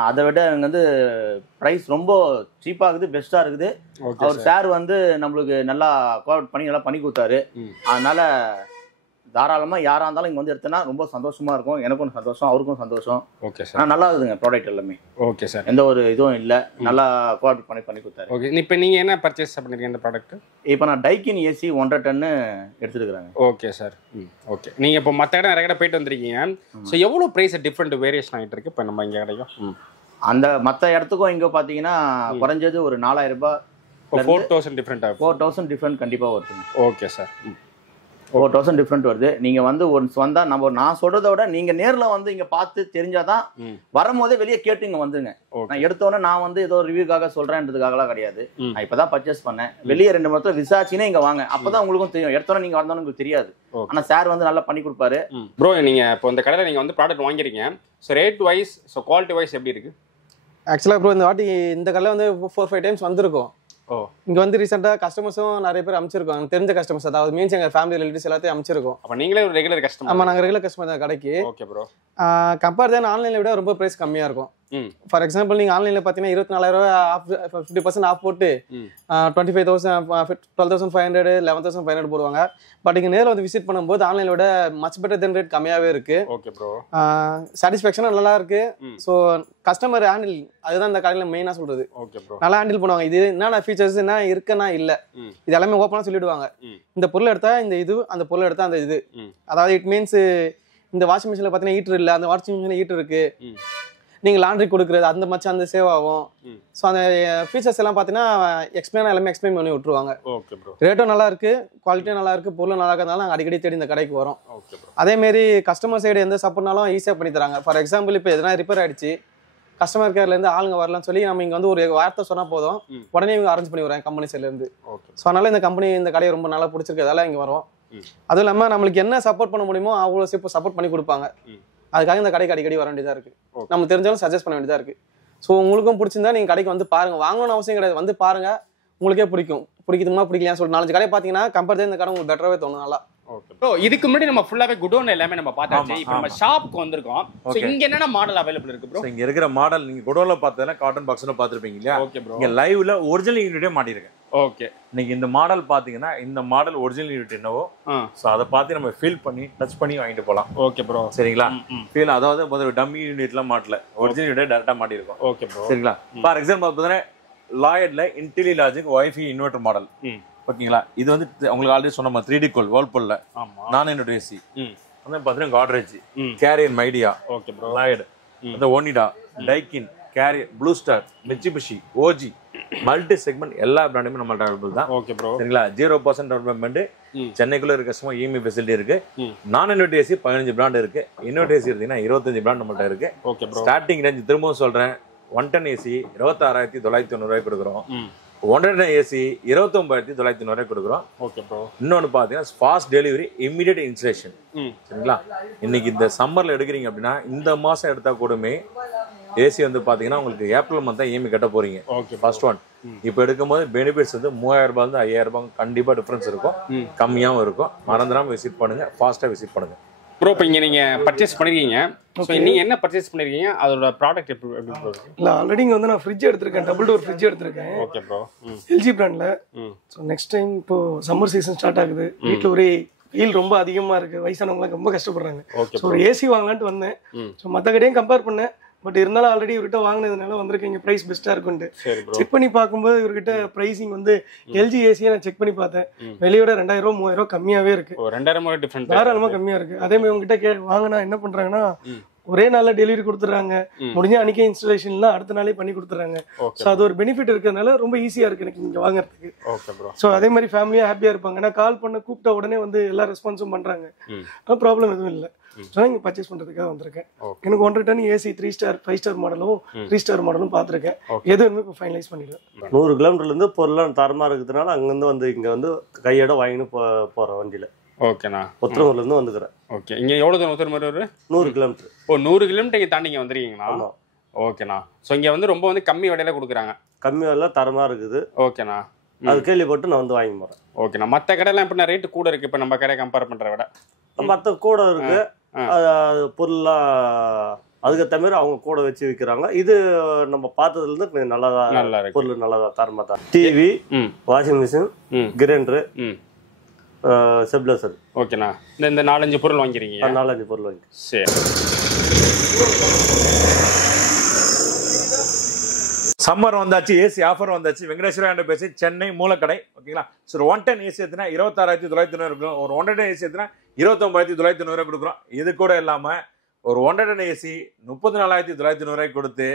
அதை விட இங்கே வந்து ப்ரைஸ் ரொம்ப சீப்பாக இருக்குது, பெஸ்ட்டாக இருக்குது. அவர் சார் வந்து நம்மளுக்கு நல்லா கோஆப்ரேட் பண்ணி நல்லா பண்ணி கொடுத்தாரு. அதனால தாராளமாக யாராக இருந்தாலும் இங்கே வந்து எடுத்தனா ரொம்ப சந்தோஷமாக இருக்கும். எனக்கும் சந்தோஷம், அவருக்கும் சந்தோஷம். Okay sir. நல்லா இருக்குதுங்க ப்ராடக்ட் எல்லாமே. Okay sir. எந்த ஒரு இதுவும் இல்லை, நல்லா கோஆப்ரேட் பண்ணி கொடுத்தாரு. ஓகே, இப்போ நீங்கள் என்ன பர்ச்சேஸ் பண்ணிருக்கீங்க இந்த ப்ராடக்ட்? இப்போ நான் டைக்கின் ஏசி 1.5 டன் எடுத்துருக்குறாங்க. Okay sir. ஓகே, நீங்கள் இப்போ மற்ற இடம் நிறைய இடம் போயிட்டு வந்திருக்கீங்க. ஸோ எவ்வளோ ப்ரைஸ் டிஃப்ரெண்ட் வேரியேஷன் ஆகிட்டு இருக்கு இப்போ நம்ம இங்கே கிடைக்கும்? அந்த மற்ற இடத்துக்கும் இங்கே பார்த்தீங்கன்னா குறைஞ்சது ஒரு 4,000 ரூபாய், 4,000 டிஃப்ரெண்ட் ஆகும். 4,000 டிஃப்ரெண்ட் கண்டிப்பாக வருதுங்க. Okay sir. 4,000 டிஃப்ரெண்ட் வருது. நீங்கள் வந்து ஒன்ஸ் வந்தால் நான் சொல்கிறத விட நீங்கள் நேரில் வந்து இங்கே பார்த்து தெரிஞ்சாதான் வரும்போதே வெளியே கேட்டு இங்கே வந்துங்க. நான் எடுத்தோன்னே நான் வந்து ஏதோ ரிவ்யூக்காக சொல்கிறேன்றதுக்காகலாம் கிடையாது. நான் இப்போ தான் பர்ச்சேஸ் பண்ணேன். வெளியே 2 மணி விசாரிச்சினே இங்கே வாங்க, அப்போ தான் உங்களுக்கும் தெரியும். எடுத்தோன்னே நீங்கள் வந்தோன்னு உங்களுக்கு தெரியாது. ஆனால் சார் வந்து நல்லா பண்ணி கொடுப்பாரு. ப்ரோ, நீங்கள் இப்போ இந்த கடையில் நீங்கள் வந்து ப்ராடக்ட் வாங்கிருக்கீங்க, so rate wise so quality wise எப்படி இருக்குது? ஆக்சுவலாக ப்ரோ இந்த வாட்டி இந்த கடையில் வந்து 4-5 டைம்ஸ் வந்திருக்கோம். இங்க வந்து ரீசெண்டாக கஸ்டமர்ஸும் நிறைய பேர் அமைச்சிருக்கோம், தெரிஞ்ச கஸ்டமர்ஸ், அதாவது மீன்ஸ் எங்க ஃபேமிலி ரிலேட்டிவ்ஸ் எல்லாத்தையும் அமைச்சிருக்கோம். அப்போ நீங்களே ஒரு ரெகுலர் கஸ்டமர்? ஆமா, நாங்கள் ரெகுலர் கஸ்டமர் தான் கடைக்கு. Okay bro. கம்பேர் தான் ஆன்லைனில் விட ரொம்ப ப்ரைஸ் கம்மியாக இருக்கும். ஃபார் எக்ஸாம்பிள் நீங்கள் ஆன்லைனில் பார்த்தீங்கன்னா 24,000 ஆஃப் 50% ஆஃப் போட்டு 25,000 12,500 11,500 போடுவாங்க. பட் இங்கே நேரில் வந்து விசிட் பண்ணும்போது ஆன்லைனில் விட மச் பெட்டர் தென் ரேட் கம்மியாகவே இருக்கு. Okay bro. சாட்டிஸ்ஃபேக்ஷனும் நல்லா இருக்கு. ஸோ கஸ்டமர் ஹேண்டில் அதுதான் இந்த கடையில் மெயினாக சொல்றது. Okay bro. நல்லா ஹேண்டில் பண்ணுவாங்க. இது என்னென்ன ஃபீச்சர்ஸ் என்ன இருக்குன்னா இல்லை, இது எல்லாமே ஓப்பனாக சொல்லிடுவாங்க. இந்த பொருள் எடுத்தா இந்த இது, அந்த பொருள் எடுத்தா அந்த இது. அதாவது இட் மீன்ஸ் இந்த வாஷிங் மிஷினில் பார்த்தீங்கன்னா ஹீட்டர் இல்லை, அந்த வாஷிங் மிஷினில் ஹீட்டர் இருக்கு. நீங்கள் லாண்ட்ரி கொடுக்குறது அந்த மச்சம் அந்த சேவ் ஆகும். ஸோ அந்த ஃபீச்சர்ஸ் எல்லாம் பார்த்தீங்கன்னா எல்லாமே எக்ஸ்பிளைன் பண்ணி விட்டுருவாங்க. Okay bro. ரேட்டும் நல்லா இருக்கு, குவாலிட்டியும் நல்லா இருக்கு, பொருளும் நல்லா இருக்கிறதுனால நாங்கள் அடிக்கடி தேடி இந்த கடைக்கு வரோம். Okay bro. அதேமாரி கஸ்டமர் சைடு எந்த சப்போர்ட்னாலும் ஈஸியாக பண்ணி தராங்க. ஃபார் எக்ஸாம்பிள் இப்போ எதனா ரிப்பேர் ஆயிடுச்சு, கஸ்டமர் கேர்லேருந்து ஆளுங்க வரலாம்னு சொல்லி நம்ம இங்கே வந்து ஒரு வார்த்தை சொன்னால் போதும், உடனே இவங்க அரேஞ்ச் பண்ணி வராங்க கம்பெனி சைட்லேருந்து. ஸோ அதனால இந்த கம்பெனி இந்த கடையை ரொம்ப நல்லா பிடிச்சிருக்கிறதால இங்கே வரோம். அதுவும் இல்லாமல் நம்மளுக்கு என்ன சப்போர்ட் பண்ண முடியுமோ அவ்வளோ சப்போர்ட் பண்ணி கொடுப்பாங்க. அதுக்காக இந்த கடைக்கு அடிக்கடி வர வேண்டியதாக இருக்கு. நம்ம தெரிஞ்சாலும் சஜஸ்ட் பண்ண வேண்டியதாக இருக்கு. ஸோ உங்களுக்கும் பிடிச்சிருந்தா நீங்கள் கடைக்கு வந்து பாருங்க, வாங்கணும்னு அவசியம் கிடையாது, வந்து பாருங்க, உங்களுக்கே பிடிக்கும். பிடிக்குதுமா பிடிக்கலையான்னு சொல்லிட்டு 4 கடை பார்த்தீங்கன்னா கம்பேர் இந்த கடை உங்களுக்கு பெட்டராகவே தோணும். நல்லா. Okay bro. இதுக்கு முன்னாடி நம்ம ஃபுல்லாவே குடோன் எல்லாமே நம்ம பார்த்தாச்சு. இப்போ நம்ம ஷாப்க்கு வந்திருக்கோம். சோ இங்க என்னென்ன மாடல் அவைலபிள் இருக்கு ப்ரோ? இங்க இருக்கிற மாடல் நீங்க குடோன்ல பார்த்ததுல காட்டன் பாக்ஸ்ல பார்த்திருப்பீங்க இல்லையா? Okay bro. இங்க லைவ்ல ஒரிஜினல் யூனிட்டே மாட்டிருக்கேன். ஓகே. நீங்க இந்த மாடல் பாத்தீங்கன்னா இந்த மாடல் ஒரிஜினல் யூனிட் என்னவோ சோ அத பார்த்து நம்ம ஃபீல் பண்ணி டச் பண்ணி வாங்கிட்டு போலாம். Okay bro. சரிங்களா? ஃபீல் அதாவது முதல்ல டம்மி யூனிட்லாம் மாட்டல, ஒரிஜினல் யூனிட் டைரக்டா மாட்டிருக்கோம். Okay bro. சரிங்களா? ஃபார் எக்ஸாம்பிள் பார்த்தீங்கன்னா லாய்ட்ல இன்டெலிலாஜிக் வைஃபை இன்வெர்டர் மாடல். ஓகேங்களா? இது வந்து உங்களுக்கு ஆல்ரெடி சொன்ன மாதிரி 3D கோல் வால்பூல்ல நான் இன்வெர்டர் ஏசி. வந்து பாத்தீங்கன்னா Godrej, Carrier Midea, okay bro, Lloyd, அந்த Onida, Daikin, Carrier, Blue Star, Mitsubishi, OG, multi segment எல்லா பிராண்டுமே நம்மள்ட்ட அவைலபிள் தான். Okay bro. சரிங்களா? 0% டவுன் பேமெண்ட், சென்னைக்குள்ள இருக்க கஸ்டமர் இஎம்ஐ ஃபெசிலிட்டி இருக்கு. நான் இன்வெர்ட் ஏசி 15 பிராண்ட் இருக்கு. இன்வெர்ட் ஏசி எடுத்தீங்கன்னா 25 பிராண்ட் நம்மள்ட்ட இருக்கு. Okay bro. ஸ்டார்டிங் ரேஞ்ச் திரும்பவும் சொல்றேன், 110 ஏசி 26,990 கொடுக்குறோம். 110 ஏசி 29,990 கொடுக்குறோம். Okay bro. இன்னொன்று பார்த்தீங்கன்னா ஃபாஸ்ட் டெலிவரி, இம்மிடியட் இன்ஸ்டலேஷன். சரிங்களா? இன்னைக்கு இந்த சம்மர்ல எடுக்கிறீங்க அப்படின்னா இந்த மாசம் எடுத்தா கூடமே ஏசி வந்து பாத்தீங்கன்னா உங்களுக்கு ஏப்ரல் மந்த் தான் இஎம்ஐ கட்ட போறீங்க. First one. இப்போ எடுக்கும்போது பெனிஃபிட்ஸ் வந்து 3000 ரூபாய் 5000 ரூபாய் கண்டிப்பா டிஃபரன்ஸ் இருக்கும். கம்மியாகவும் இருக்கும். மறந்துடாம விசிட் பண்ணுங்க, ஃபாஸ்டா விசிட் பண்ணுங்க. ப்ரோ இப்போ நீங்க பர்ச்சேஸ் பண்ணிருக்கீங்க. நீங்க என்ன பர்ச்சேஸ் பண்ணிருக்கீங்க? அதோட ப்ராடக்ட் எப்படி இல்ல ஆல்ரெடி இங்க வந்து நான் ஃப்ரிட்ஜ் எடுத்திருக்கேன், டபுள் டோர் ஃப்ரிட்ஜ் எடுத்திருக்கேன். Okay bro. எல்ஜி பிராண்ட்ல. சோ நெக்ஸ்ட் டைம் இப்போ சம்மர் சீசன் ஸ்டார்ட் ஆகுது. வீட்ல ஒரே வெயில் ரொம்ப அதிகமா இருக்கு, வயசானவங்க ரொம்ப கஷ்டப்படுறாங்க. ஸோ ஒரு ஏசி வாங்கலான்ட்டு வந்தேன். ஸோ மற்ற கடையும் கம்பேர் பண்ணேன். பட் இருந்தாலும் ஆல்ரெடி இவர்கிட்ட வாங்கினதுனால வந்திருக்கீங்க, பிரைஸ் பெஸ்ட்டாக இருக்குன்ட்டு செக் பண்ணி பார்க்கும்போது இவர்கிட்ட ப்ரைஸிங் வந்து எல்ஜி ஏசியை நான் செக் பண்ணி பார்த்தேன். வெளியோட 2000 ரூபா 3000 கம்மியாகவே இருக்கு. 2000 டிஃபரெண்ட் தாராளமாக கம்மியாக இருக்கு. அதேமாதிரி உங்ககிட்ட வாங்கினா என்ன பண்ணுறாங்கன்னா ஒரே நாளில் டெலிவரி கொடுத்துட்றாங்க. முடிஞ்ச அன்னைக்கே இன்ஸ்டாலேஷன்லாம் அடுத்த நாளே பண்ணி கொடுத்துட்றாங்க. ஸோ அது ஒரு பெனிஃபிட் இருக்கிறதுனால ரொம்ப ஈஸியாக இருக்கு எனக்கு இங்கே வாங்குறதுக்கு. ஸோ அதே மாதிரி ஃபேமிலியாக ஹாப்பியாக இருப்பாங்க. ஏன்னா கால் பண்ண கூப்பிட்ட உடனே வந்து எல்லா ரெஸ்பான்ஸும் பண்ணுறாங்க. ப்ராப்ளம் எதுவும் இல்லை. ஸோ இங்கே பர்ச்சேஸ் பண்ணுறதுக்காக வந்திருக்கேன். எனக்கு 1 டன் ஏசி 3 ஸ்டார் 5 ஸ்டார் மாடலும் 3 ஸ்டார் மாடலும் பார்த்துருக்கேன். எதுவுமே இப்போ ஃபைனலைஸ் பண்ணிடுவேன். 100 கிலோமீட்டர்லேருந்து பொருளாக தரமாக இருக்கிறதுனால அங்கேருந்து வந்து இங்கே வந்து கையோட வாங்கின்னு போகிறேன் வண்டியில். ஓகேண்ணா. ஒத்தனூர்லேருந்து வந்துக்கிறேன். ஓகே. இங்கே எவ்வளோ தூரம் ஒத்தனூர் வரும்? 100 கிலோமீட்டர். ஓ 100 கிலோமீட்டர் இங்கே தாண்டி இங்கே வந்துருக்கீங்களா? ஆமாம். ஓகேண்ணா. ஸோ இங்கே வந்து ரொம்ப வந்து கம்மி விலையில கொடுக்குறாங்க. கம்மி விலையில தரமாக இருக்குது. ஓகேண்ணா. அது கேள்விப்பட்டு நான் வந்து வாங்கி போகிறேன். ஓகேண்ணா. மற்ற கடையெல்லாம் எப்படின்னா ரேட்டு கூட இருக்குது இப்போ நம்ம கடை கம்பேர் பண்ணுற விட? மற்ற கூட இருக்கு. பொருளாக அதுக்கேற்ற மாதிரி அவங்க கூட வச்சு விற்கிறாங்க. இது நம்ம பார்த்ததுலேருந்து கொஞ்சம் நல்லா இருக்கு. பொருள் நல்லா தான் தரமாக தான். TV, washing machine, grinder, stabiliser. ஓகேண்ணா. இந்த 4-5 பொருள் வாங்கிருக்கீங்க? 4-5 பொருள் வாங்கி. சரி. சம்மர் வந்தாச்சு, ஏசி ஆஃபர் வந்தாச்சு. வெங்கடேஸ்வரா பேசி சென்னை மூலக்கடை. ஓகேங்களா? சரி, 110 ஏசி எடுத்துனா 26,990 கொடுக்குறோம். ஒரு 110 ஏசி எடுத்துனா 29,990 கொடுக்குறோம். இது கூட இல்லாம ஒரு 110 ஏசி 34,990 கொடுத்து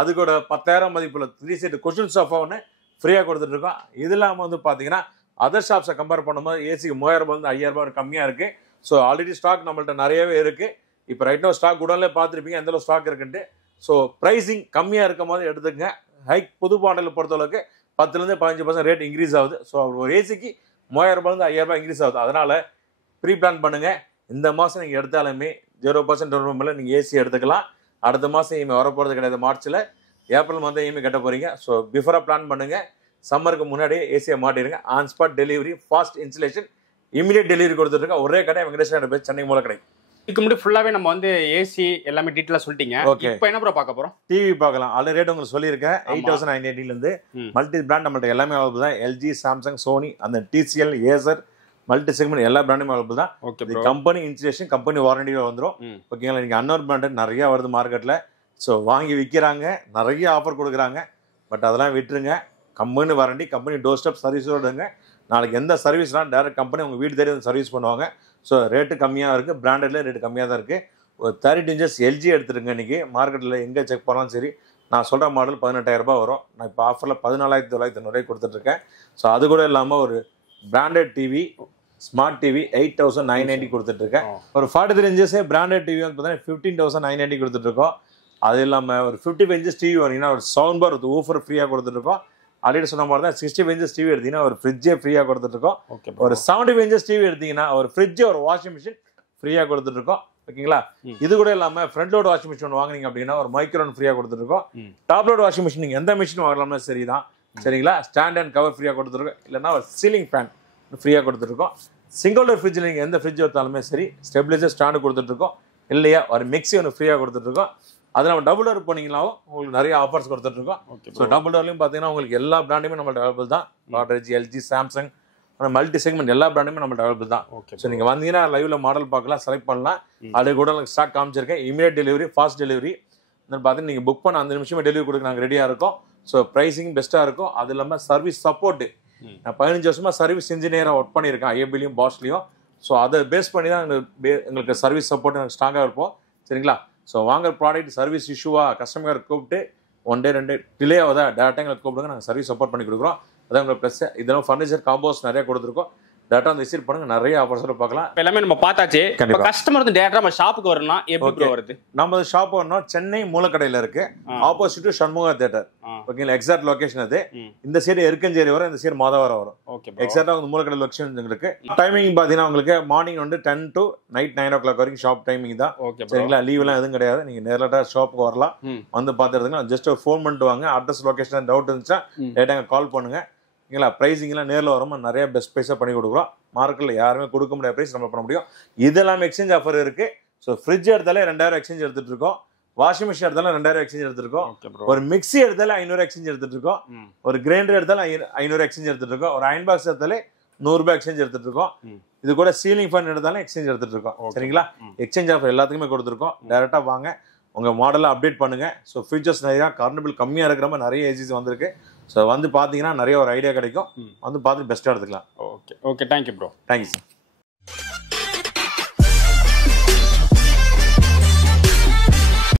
அது கூட 10,000 மதிப்புள்ள 3 சீட் குஷன் சோஃபா ஒன்று ஃப்ரீயாக கொடுத்துட்டு இருக்கோம். இது இல்லாமல் வந்து பார்த்தீங்கன்னா அதர் ஷாப்ஸை கம்பேர் பண்ணும்போது ஏசிக்கு 3000 ரூபாய் 5000 ரூபாய் கம்மியாக இருக்கு. ஸோ ஆல்ரெடி ஸ்டாக் நம்மள்ட்ட நிறையவே இருக்கு. இப்போ ரைட் நோ ஸ்டாக் உடனே பார்த்துருப்பீங்க எந்த அளவு ஸ்டாக் இருக்குன்ட்டு. ஸோ ப்ரைஸிங் கம்மியாக இருக்கும் போது எடுத்துக்கங்க. ஹைக் புது மாடலில் பொறுத்தளவுக்கு 10% 15% ரேட் இன்க்ரீஸ் ஆகுது. ஸோ ஒரு ஏசிக்கு 3000 ரூபாய் 5000 ரூபாய் இன்க்ரீஸ் ஆகுது. அதனால ப்ரீ பிளான் பண்ணுங்க. இந்த மாதம் நீங்கள் எடுத்தாலுமே 0% டவுன் நீங்கள் ஏசி எடுத்துக்கலாம். அடுத்த மாதம் இஎம்ஐ வரப்போகிறது கிடையாது. மார்ச்சில் ஏப்ரல் மந்த் இஎம்ஐ கட்ட போறீங்க. ஸோ பிஃபோராக பிளான் பண்ணுங்க. சம்மருக்கு முன்னாடியே ஏசியை மாட்டிடுங்க. On spot delivery, fast installation, immediate delivery கொடுத்துருங்க. ஒரே கடை வெங்கடேஸ்வரா பேர் சென்னை மூல கடை. இதுக்கு முன்னாடி ஃபுல்லாவே நம்ம வந்து ஏசி எல்லாமே டீட்டெயிலா சொல்லிட்டீங்க. இப்போ என்ன ப்ரோ பார்க்க போறோம்? டிவி பார்க்கலாம். ஆல்ரெடி ரேட் உங்களுக்கு சொல்லியிருக்கேன். 8,980 இருந்து மல்டி பிராண்ட் நம்மள்ட்ட எல்லாமே அவைலபிள் தான். எல்ஜி, சாம்சங், சோனி, அந்த டிசிஎல், ஏசர், மல்டி செக்மெண்ட் எல்லா பிராண்டுமே அவைலபிள் தான். கம்பெனி இன்ஸ்டலேஷன், கம்பெனி வாரண்டியோட வந்துடும். ஓகேங்களா? நீங்க அன்னோர் பிராண்டு நிறைய வருது மார்க்கெட்ல. ஸோ வாங்கி விற்கிறாங்க, நிறைய ஆஃபர் கொடுக்குறாங்க. பட் அதெல்லாம் விட்டுருங்க. Company warranty, company door step சர்வீஸோடுங்க. நாளைக்கு எந்த சர்வீஸ்லாம் டேரக்ட் கம்பெனி உங்கள் வீடு தேடி சர்வீஸ் பண்ணுவாங்க. ஸோ ரேட்டு கம்மியாக இருக்குது. பிராண்டட்லேயே ரேட்டு கம்மியாக தான் இருக்குது. ஒரு 32 inches எல்ஜி எடுத்துருங்க. இன்றைக்கி மார்க்கெட்டில் எங்கே செக் பண்ணாலும் சரி, நான் சொல்கிற மாடல் 18,000 ரூபாய் வரும். நான் இப்போ ஆஃபரில் 14,990 கொடுத்துட்ருக்கேன். ஸோ அது கூட இல்லாமல் ஒரு பிராண்டட் டிவி, ஸ்மார்ட் டிவி 8,990 கொடுத்துட்ருக்கேன். ஒரு 43 inches பிராண்டட் டிவி வந்து பார்த்தீங்கன்னா 15,990 கொடுத்துட்ருக்கோம். அது இல்லாமல் ஒரு 55 inches டிவி வாங்கினீங்கன்னா ஒரு சவுண்ட் பார், ஒரு ஊஃபர் ஃப்ரீயாக கொடுத்துட்ருக்கோம். ஆல்ரெடி சொன்ன மாதிரி தான் 65 inches டிவி எடுத்தீங்கன்னா ஒரு ஃப்ரிட்ஜே ஃப்ரீயாக கொடுத்துட்ருக்கோம். ஒரு 75 inches டிவி எடுத்தீங்கன்னா ஒரு ஃப்ரிட்ஜ், ஒரு வாஷிங் மிஷின் ஃப்ரீயாக கொடுத்துட்ருக்கோம். ஓகேங்களா? இது கூட இல்லாமல் ஃப்ரண்ட் லோட் வாஷிங் மிஷின் வாங்கினீங்க அப்படின்னா ஒரு மைக்ரோன் ஃப்ரீயாக கொடுத்துருக்கோம். டாப் லோட் வாஷிங் மிஷின் நீங்கள் எந்த மிஷின் வாங்கலாம்னா சரி தான். சரிங்களா? ஸ்டாண்ட் அண்ட் கவர் ஃப்ரீயாக கொடுத்துருக்கோம். இல்லைன்னா ஒரு சீலிங் ஃபேன் ஃப்ரீயாக கொடுத்துருக்கோம். சிங்கிள் டோர் ஃப்ரிட்ஜில் நீங்கள் எந்த ஃப்ரிட்ஜ் எடுத்தாலுமே சரி ஸ்டெபிலைசர் ஸ்டாண்டு கொடுத்துட்ருக்கோம். இல்லையா ஒரு மிக்ஸி ஒன்று ஃப்ரீயாக கொடுத்துட்ருக்கோம். அது நம்ம டபுள் டோர் போனீங்கன்னாவும் உங்களுக்கு நிறைய ஆஃபர்ஸ் கொடுத்துட்ருக்கோம். ஸோ டபுள் டோர்லையும் பார்த்தீங்கன்னா உங்களுக்கு எல்லா பிராண்டுமே நம்மள்ட்ட அவைலபிள் தான். Godrej, LG, Samsung, multi segment எல்லா பிராண்டுமே நம்மள்ட்ட அவைலபிள் தான். ஸோ நீங்கள் வந்தீங்கன்னா லைவ்ல மாடல் பார்க்கலாம், செலக்ட் பண்ணலாம். அது கூட உங்களுக்கு ஸ்டாக் காமிச்சிருக்கேன். Immediate delivery, fast delivery. பார்த்தீங்கன்னா நீங்கள் புக் பண்ண 5 நிமிஷமே டெலிவரி கொடுக்க நாங்கள் ரெடியாக இருக்கோம். ஸோ ப்ரைஸிங் பெஸ்ட்டாக இருக்கும். அது இல்லாமல் சர்வீஸ் சப்போர்ட்டு, நான் 15 வருஷமாக சர்வீஸ் இன்ஜினியராக ஒர்க் பண்ணியிருக்கேன் ஐஏபிலையும் பாஸ்லையும். ஸோ அதை பேஸ் பண்ணி தான் எங்களுக்கு சர்வீஸ் சப்போர்ட் நாங்கள் ஸ்ட்ராங்காக இருப்போம். சரிங்களா? ஸோ வாங்குற ப்ராடக்ட் சர்வீஸ் இஷ்யூவாக கஸ்டமர் கூப்பிட்டு 1 day 2 day டிலே ஆகுதா டேரக்டாக எங்களுக்கு கூப்பிடுங்க, நாங்கள் சர்வீஸ் சப்போர்ட் பண்ணி கொடுக்குறோம். அதான் உங்களுக்கு ப்ளஸ். இதெல்லாம் ஃபர்னிச்சர் காம்போஸ் நிறைய கொடுத்துருக்கோம். டேரக்டாக வந்து விசிட் பண்ணுங்க, நிறைய ஆஃபர்ஸோட பார்க்கலாம். எல்லாமே நம்ம பார்த்தாச்சு. இப்போ கஸ்டமர் வந்து டேரக்டாக நம்ம ஷாப்புக்கு வரணும்னா எப்படி ப்ரோ வருது? நம்ம ஷாப் வரணும், சென்னை மூலக்கடையில் இருக்கு, ஆப்போசிட் டு சண்முகா தியேட்டர். ஓகேங்களா, எக்ஸாக்ட் லொகேஷன் அது. இந்த சைடு எருக்கஞ்சேரி வரும், இந்த சைடு மாதவரம் வரும். எக்ஸாக்டா வந்து மூலக்கடை லொகேஷன் உங்களுக்கு. டைமிங் பாத்தீங்கன்னா உங்களுக்கு மார்னிங் வந்து 10 to night 9 o'clock வரைக்கும் ஷாப் டைமிங் தான். சரிங்களா, லீவ் எல்லாம் எதுவும் கிடையாது. நீங்க நேரா ஷாப்புக்கு வரலாம், வந்து பாத்துறதுங்க. ஜஸ்ட் ஒரு ஃபோன் பண்ணிட்டு வாங்க. அட்ரஸ் லொகேஷன் டவுட் இருந்துச்சா டேட்டாங்க கால் பண்ணுங்க. ஓகேங்களா, பிரைசிங் எல்லாம் நேரில் வரும்போது நிறைய பெஸ்ட் ப்ரைஸாக பண்ணி கொடுக்குறோம். மார்க்கெட்டில் யாருமே கொடுக்க முடியாத ப்ரைஸ் நம்ம பண்ண முடியும். இதெல்லாம் எக்ஸ்சேஞ்ச் ஆஃபர் இருக்கு. ஸோ ஃப்ரிட்ஜ் எடுத்தாலே 2000 எக்ஸ்சேஞ்ச் எடுத்துட்டு இருக்கோம். வாஷிங் மிஷின் எடுத்தாலும் 2000 எக்ஸ்சேஞ்ச் எடுத்துருக்கோம். ஒரு மிக்ஸி எடுத்தாலும் 500 எக்ஸ்சேஞ்ச் எடுத்துட்டு இருக்கோம். ஒரு கிரைண்டர் எடுத்தாலும் 500 எக்ஸ்சேஞ்ச் எடுத்துட்டு இருக்கோம். ஒரு அயன் பாக்ஸ் எடுத்தாலே 100 ரூபாய் எக்ஸ்சேஞ்ச் எடுத்துட்டு இருக்கோம். இது கூட சீலிங் ஃபேன் எடுத்தாலும் எக்ஸ்சேஞ்ச் எடுத்துட்டு இருக்கோம். சரிங்களா, எக்ஸ்சேஞ்ச் ஆஃபர் எல்லாத்துக்குமே கொடுத்துருக்கோம். டேரெக்டாக வாங்க, உங்கள் மாடலை அப்டேட் பண்ணுங்க. ஸோ ஃபீச்சர்ஸ் நிறையா, கரண்ட் பில் கம்மியாக இருக்கிற மாதிரி நிறைய ஏசிஸ் வந்திருக்கு. ஸோ வந்து பார்த்தீங்கன்னா நிறைய ஒரு ஐடியா கிடைக்கும். வந்து பார்த்து பெஸ்ட்டாக எடுத்துக்கலாம். Okay, thank you bro. Thank you sir.